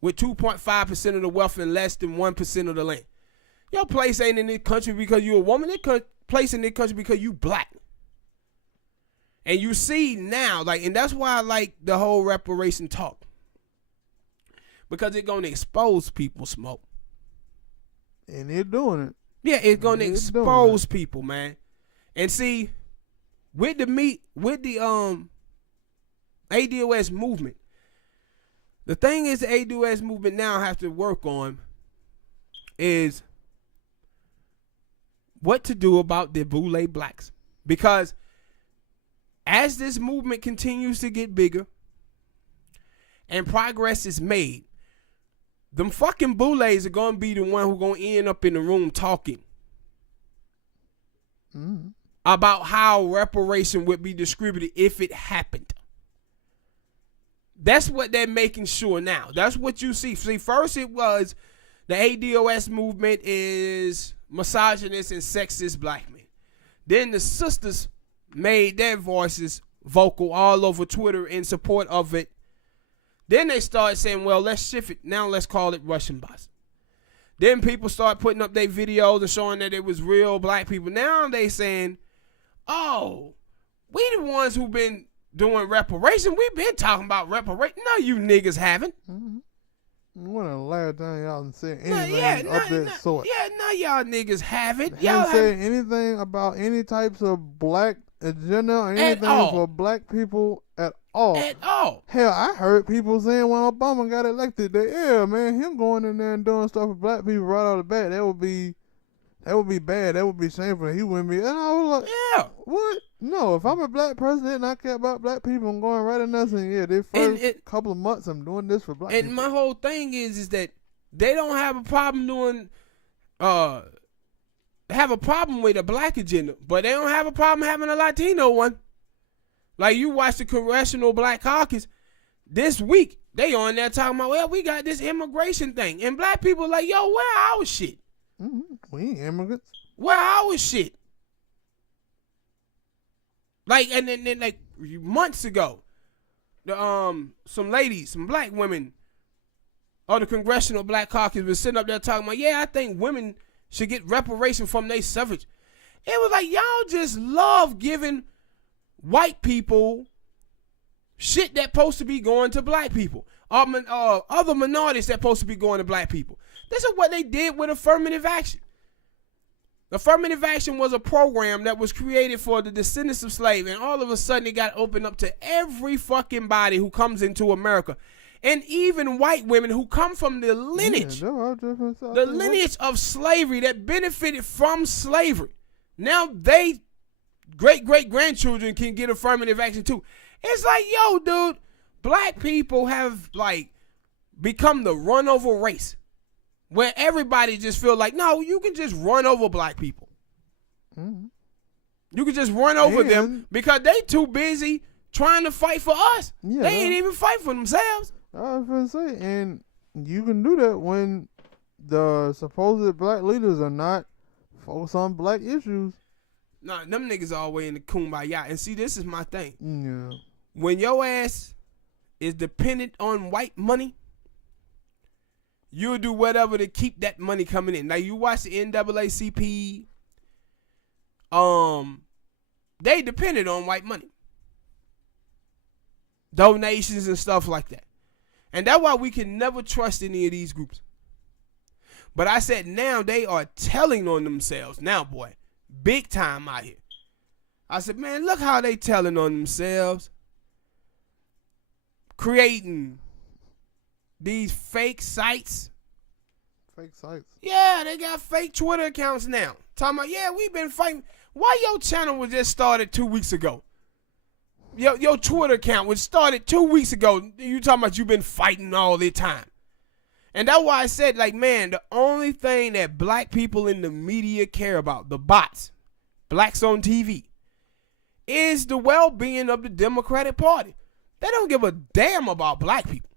with 2.5% of the wealth and less than 1% of the land? Your place ain't in this country because you a woman. This place in this country because you black. And you see now, like, and that's why I like the whole reparation talk. Because it's going to expose people, Smoke. And they're doing it. Yeah, it's going to expose people, man. And see, with the ADOS movement, the thing is the ADOS movement now have to work on is what to do about the Boule blacks. Because as this movement continues to get bigger and progress is made, them fucking Boules are going to be the one who going to end up in the room talking about how reparation would be distributed if it happened. That's what they're making sure now. That's what you see. See, first it was the ADOS movement is misogynist and sexist black men. Then the sisters made their voices vocal all over Twitter in support of it. Then they started saying, well, let's shift it. Now let's call it Russian bots. Then people start putting up their videos and showing that it was real black people. Now they saying, oh, we the ones who been doing reparation. We've been talking about reparation. No, you niggas haven't. Mm-hmm. When the last time y'all said anything of that sort? Yeah, no, y'all niggas haven't. Y'all haven't said anything about any types of black agenda or anything for black people at all. At all. Hell, I heard people saying when Obama got elected that, yeah, man, him going in there and doing stuff for black people right off the bat, that would be bad. That would be shameful. He wouldn't be. And I was like, yeah. What? No, if I'm a black president and I care about black people, I'm going right in there saying, yeah, this first couple of months I'm doing this for black people. And my whole thing is that they don't have a problem doing, have a problem with a black agenda, but they don't have a problem having a Latino one. Like you watch the Congressional Black Caucus this week, they on there talking about, well, we got this immigration thing. And black people like, yo, where our shit? Mm-hmm. We ain't immigrants. Where our shit? Like, and then like months ago, some ladies, some black women on the Congressional Black Caucus was sitting up there talking about, yeah, I think women should get reparation from their suffrage. It was like, y'all just love giving white people shit that supposed to be going to black people. Other minorities that supposed to be going to black people. This is what they did with affirmative action. Affirmative action was a program that was created for the descendants of slaves, and all of a sudden it got opened up to every fucking body who comes into America. And even white women who come from the lineage, the lineage of slavery that benefited from slavery. Now they, great-great-grandchildren can get affirmative action too. It's like, yo, dude, black people have like become the run over race where everybody just feel like, no, you can just run over black people. Mm-hmm. You can just run over them because they too busy trying to fight for us. Yeah, they ain't even fight for themselves. I was going to say, and you can do that when the supposed black leaders are not focused on black issues. Nah, them niggas always in the kumbaya. And see, this is my thing. Yeah. When your ass is dependent on white money, you'll do whatever to keep that money coming in. Now, you watch the NAACP, they depended on white money. Donations and stuff like that. And that's why we can never trust any of these groups. But I said now they are telling on themselves. Now, boy, big time out here. I said, man, look how they telling on themselves. Creating these fake sites. Fake sites? Yeah, they got fake Twitter accounts now. Talking about, yeah, we've been fighting. Why your channel was just started 2 weeks ago? Your Twitter account was started 2 weeks ago. You talking about you been fighting all the time. And that's why I said, like, man, the only thing that black people in the media care about, the bots, blacks on TV, is the well-being of the Democratic Party. They don't give a damn about black people.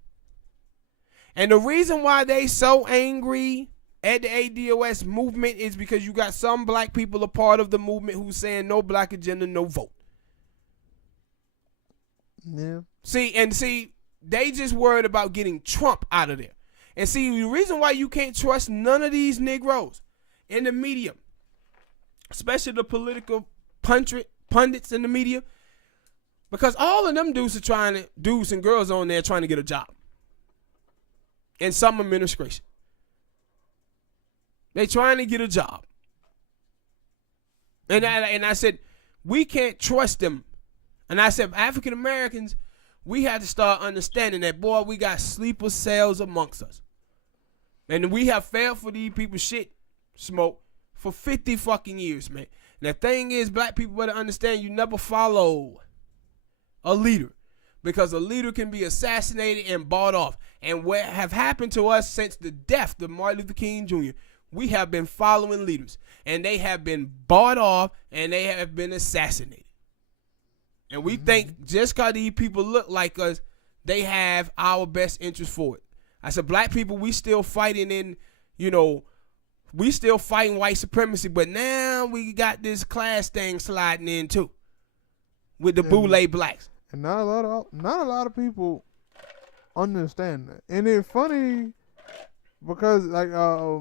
And the reason why they so angry at the ADOS movement is because you got some black people a part of the movement who's saying no black agenda, no vote. Yeah. See, they just worried about getting Trump out of there. And see, the reason why you can't trust none of these Negroes in the media, especially the political pundits in the media, because all of them dudes and girls on there trying to get a job in some administration. They trying to get a job. And I said, we can't trust them. And I said, African Americans, we have to start understanding that, boy, we got sleeper cells amongst us. And we have failed for these people shit, Smoke, for 50 fucking years, man. And the thing is, black people better understand you never follow a leader. Because a leader can be assassinated and bought off. And what have happened to us since the death of Martin Luther King Jr., we have been following leaders. And they have been bought off and they have been assassinated. And we think just because these people look like us, they have our best interest for it. I said, black people, we still fighting we still fighting white supremacy, but now we got this class thing sliding in too with the boule blacks. And not a lot of people understand that. And it's funny because like I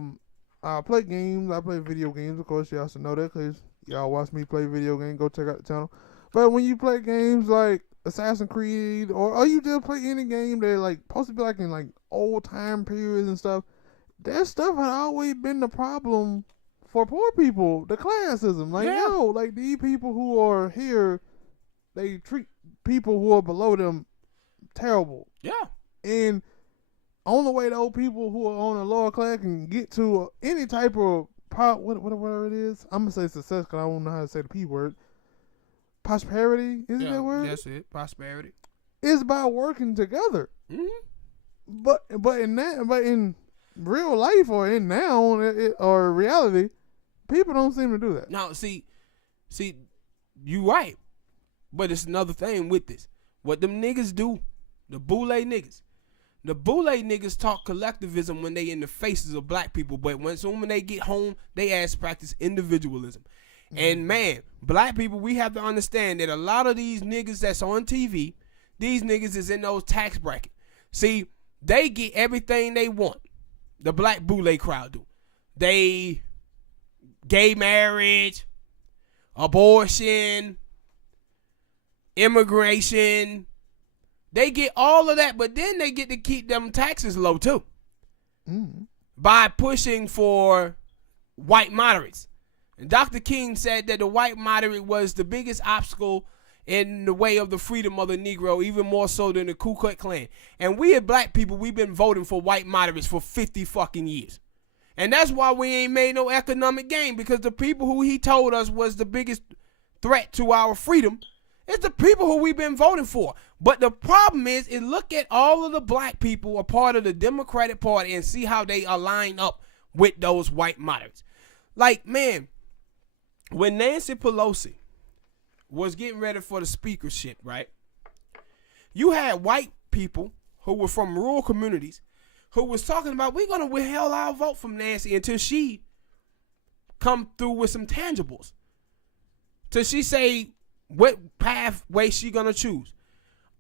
play games, I play video games, of course y'all should know that because y'all watch me play video games, go check out the channel. But when you play games like Assassin's Creed or you just play any game that like supposed to be like in like old time periods and stuff, that stuff had always been the problem for poor people, the classism. Like, like these people who are here, they treat people who are below them terrible. Yeah. And only way those people who are on a lower class can get to any type of whatever it is, I'm gonna say success because I don't know how to say the P word. Prosperity, is it that word? That's it. Prosperity. It's by working together. Mm-hmm. But in real life or in now or reality, people don't seem to do that. Now, see, you right. But it's another thing with this. What them niggas do, the boule niggas talk collectivism when they in the faces of black people, but when they get home, they ass practice individualism. And man, black people, we have to understand that a lot of these niggas that's on TV, these niggas is in those tax brackets. See, they get everything they want. The black boule crowd do. They gay marriage, abortion, immigration. They get all of that, but then they get to keep them taxes low too by pushing for white moderates. And Dr. King said that the white moderate was the biggest obstacle in the way of the freedom of the Negro, even more so than the Ku Klux Klan. And we as black people, we've been voting for white moderates for 50 fucking years. And that's why we ain't made no economic gain, because the people who he told us was the biggest threat to our freedom is the people who we've been voting for. But the problem is look at all of the black people a part of the Democratic Party and see how they align up with those white moderates. Like, man, when Nancy Pelosi was getting ready for the speakership, right? You had white people who were from rural communities who was talking about, we're going to withhold our vote from Nancy until she come through with some tangibles. Till she say what pathway she going to choose.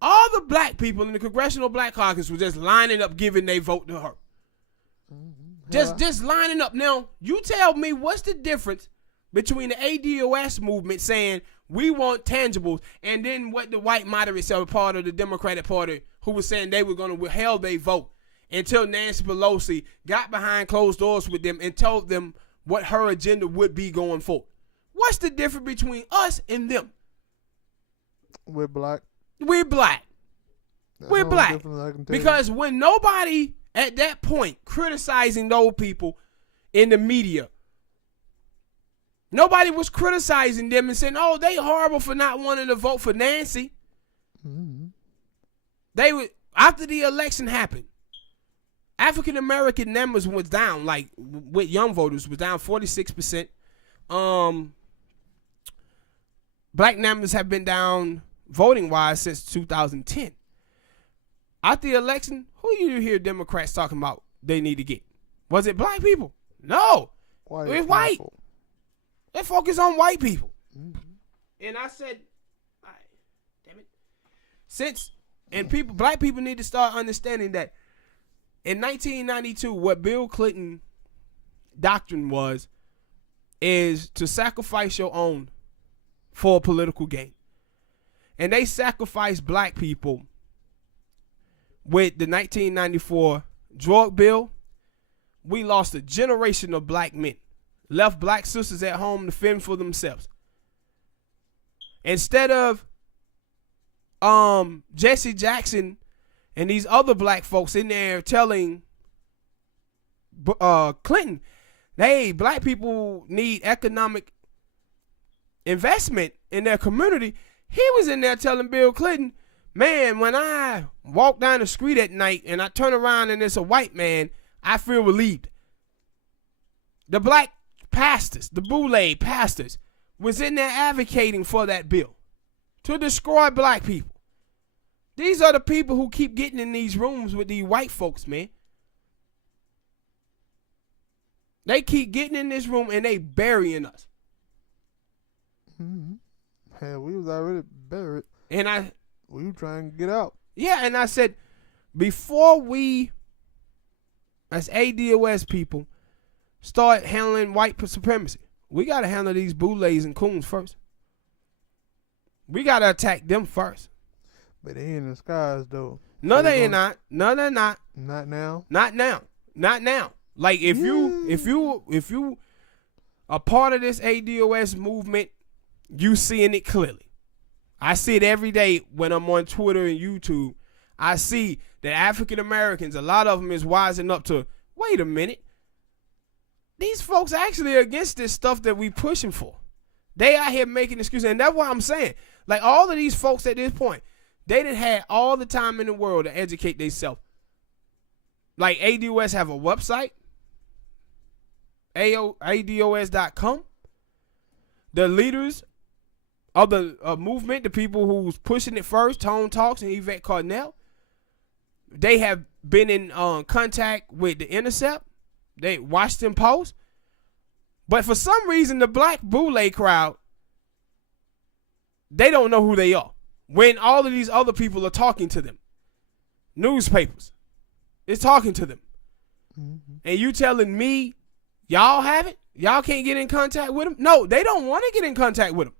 All the black people in the Congressional Black Caucus were just lining up giving their vote to her. Just lining up. Now, you tell me what's the difference between the ADOS movement saying we want tangibles and then what the white moderates are part of the Democratic Party who was saying they were going to withhold their vote until Nancy Pelosi got behind closed doors with them and told them what her agenda would be going forward. What's the difference between us and them? We're black. We're black. We're black. Because when nobody at that point criticizing those people in the media, nobody was criticizing them and saying, oh, they horrible for not wanting to vote for Nancy. They would, after the election happened, African American numbers was down, like with young voters was down 46%. Black numbers have been down voting wise since 2010. After the election, who you hear Democrats talking about they need to get? Was it black people? No. It was white. They focus on white people. And I said, damn it. Black people need to start understanding that in 1992, what Bill Clinton doctrine is to sacrifice your own for political gain. And they sacrificed black people with the 1994 drug bill. We lost a generation of black men, left black sisters at home to fend for themselves. Instead of Jesse Jackson and these other black folks in there telling Clinton, hey, black people need economic investment in their community, he was in there telling Bill Clinton, man, when I walk down the street at night and I turn around and it's a white man, I feel relieved. The black pastors, the Boule pastors, was in there advocating for that bill to destroy black people. These are the people who keep getting in these rooms with these white folks, man. They keep getting in this room and they burying us. Hell, we was already buried. And we were trying to get out. Yeah, and I said, before we, as ADOS people, start handling white supremacy, we got to handle these boules and coons first. We got to attack them first. But they in the skies, though. No, they ain't not. No, they're not. Not now? Not now. Not now. Like, if you are part of this ADOS movement, you seeing it clearly. I see it every day when I'm on Twitter and YouTube. I see that African Americans, a lot of them is wising up to, wait a minute. These folks actually are against this stuff that we pushing for. They out here making excuses. And that's what I'm saying. Like, all of these folks at this point, they done had all the time in the world to educate themselves. Like, ADOS have a website, ADOS.com. The leaders of the movement, the people who's pushing it first, Tone Talks and Yvette Carnell, they have been in contact with The Intercept. They Washington Post. But for some reason, the black boule crowd, they don't know who they are. When all of these other people are talking to them. Newspapers is talking to them. And you telling me, y'all have it? Y'all can't get in contact with them? No, they don't want to get in contact with them.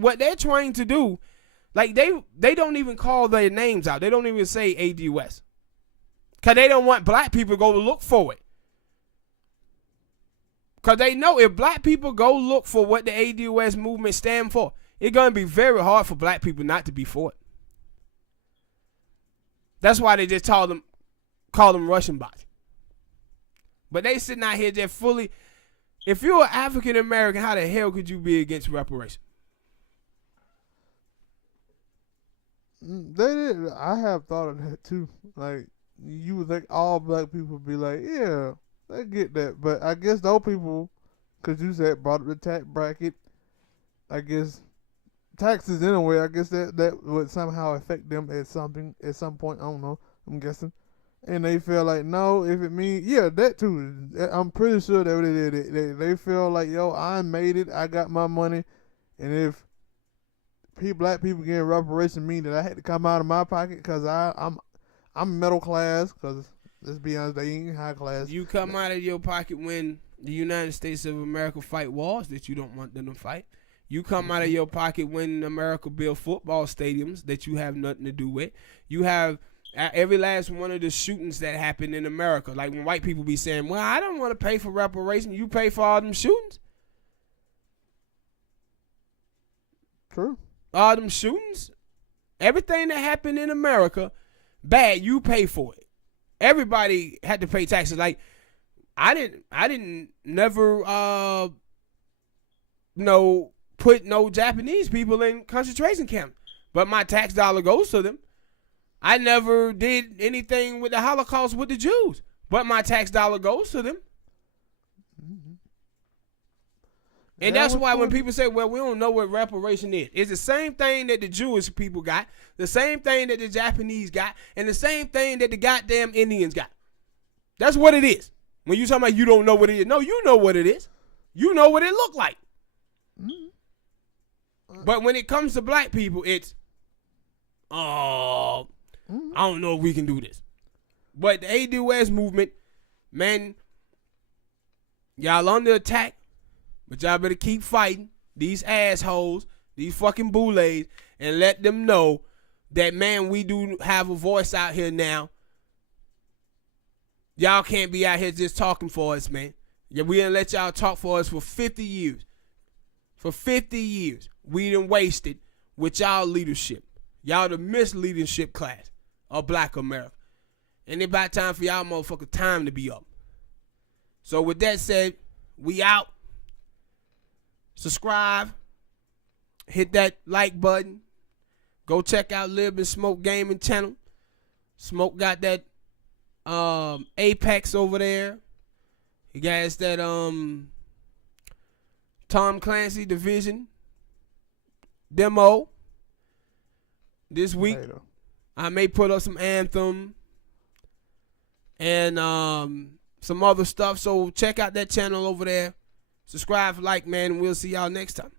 What they're trying to do, Like they don't even call their names out. They don't even say AD West. Because they don't want black people to go look for it. Because they know if black people go look for what the AD West movement stand for, it's going to be very hard for black people not to be for it. That's why they just call them Russian bots. But they sitting out here just fully. If you're an African American, how the hell could you be against reparations? They did. I have thought of that too. Like, you would think all black people would be like, yeah, they get that. But I guess those people, because you said brought up the tax bracket, I guess taxes anyway, I guess that would somehow affect them at some point. I don't know. I'm guessing. And they feel like, no, if it means, yeah, that too. I'm pretty sure that what it is. They feel like, yo, I made it. I got my money. And if black people getting reparation mean that I had to come out of my pocket because I'm middle class, because let's be honest, they ain't high class. You come out of your pocket when the United States of America fight wars that you don't want them to fight. You come out of your pocket when America build football stadiums that you have nothing to do with. You have every last one of the shootings that happened in America. Like when white people be saying, well, I don't want to pay for reparations. You pay for all them shootings? True. All them shootings? Everything that happened in America, bad, you pay for it. Everybody had to pay taxes. Like, I didn't never put no Japanese people in concentration camps. But my tax dollar goes to them. I never did anything with the Holocaust with the Jews, but my tax dollar goes to them. Mm-hmm. And that's why when people say, well, we don't know what reparation is, it's the same thing that the Jewish people got, the same thing that the Japanese got, and the same thing that the goddamn Indians got. That's what it is. When you talking about you don't know what it is, no, you know what it is. You know what it looked like. Mm-hmm. But when it comes to black people, it's, I don't know if we can do this. But the AD West movement, man, y'all under attack, but y'all better keep fighting these assholes, these fucking boulets, and let them know that, man, we do have a voice out here now. Y'all can't be out here just talking for us, man. Yeah, we done let y'all talk for us for 50 years. For 50 years, we done wasted with y'all leadership. Y'all the misleadership class of black America. And it's about time for y'all motherfucker time to be up. So with that said, we out. Subscribe. Hit that like button. Go check out Lib&Smoke gaming channel. Smoke got that Apex over there. He got that Tom Clancy Division demo. This week, I may put up some Anthem and some other stuff. So check out that channel over there. Subscribe, like, man, and we'll see y'all next time.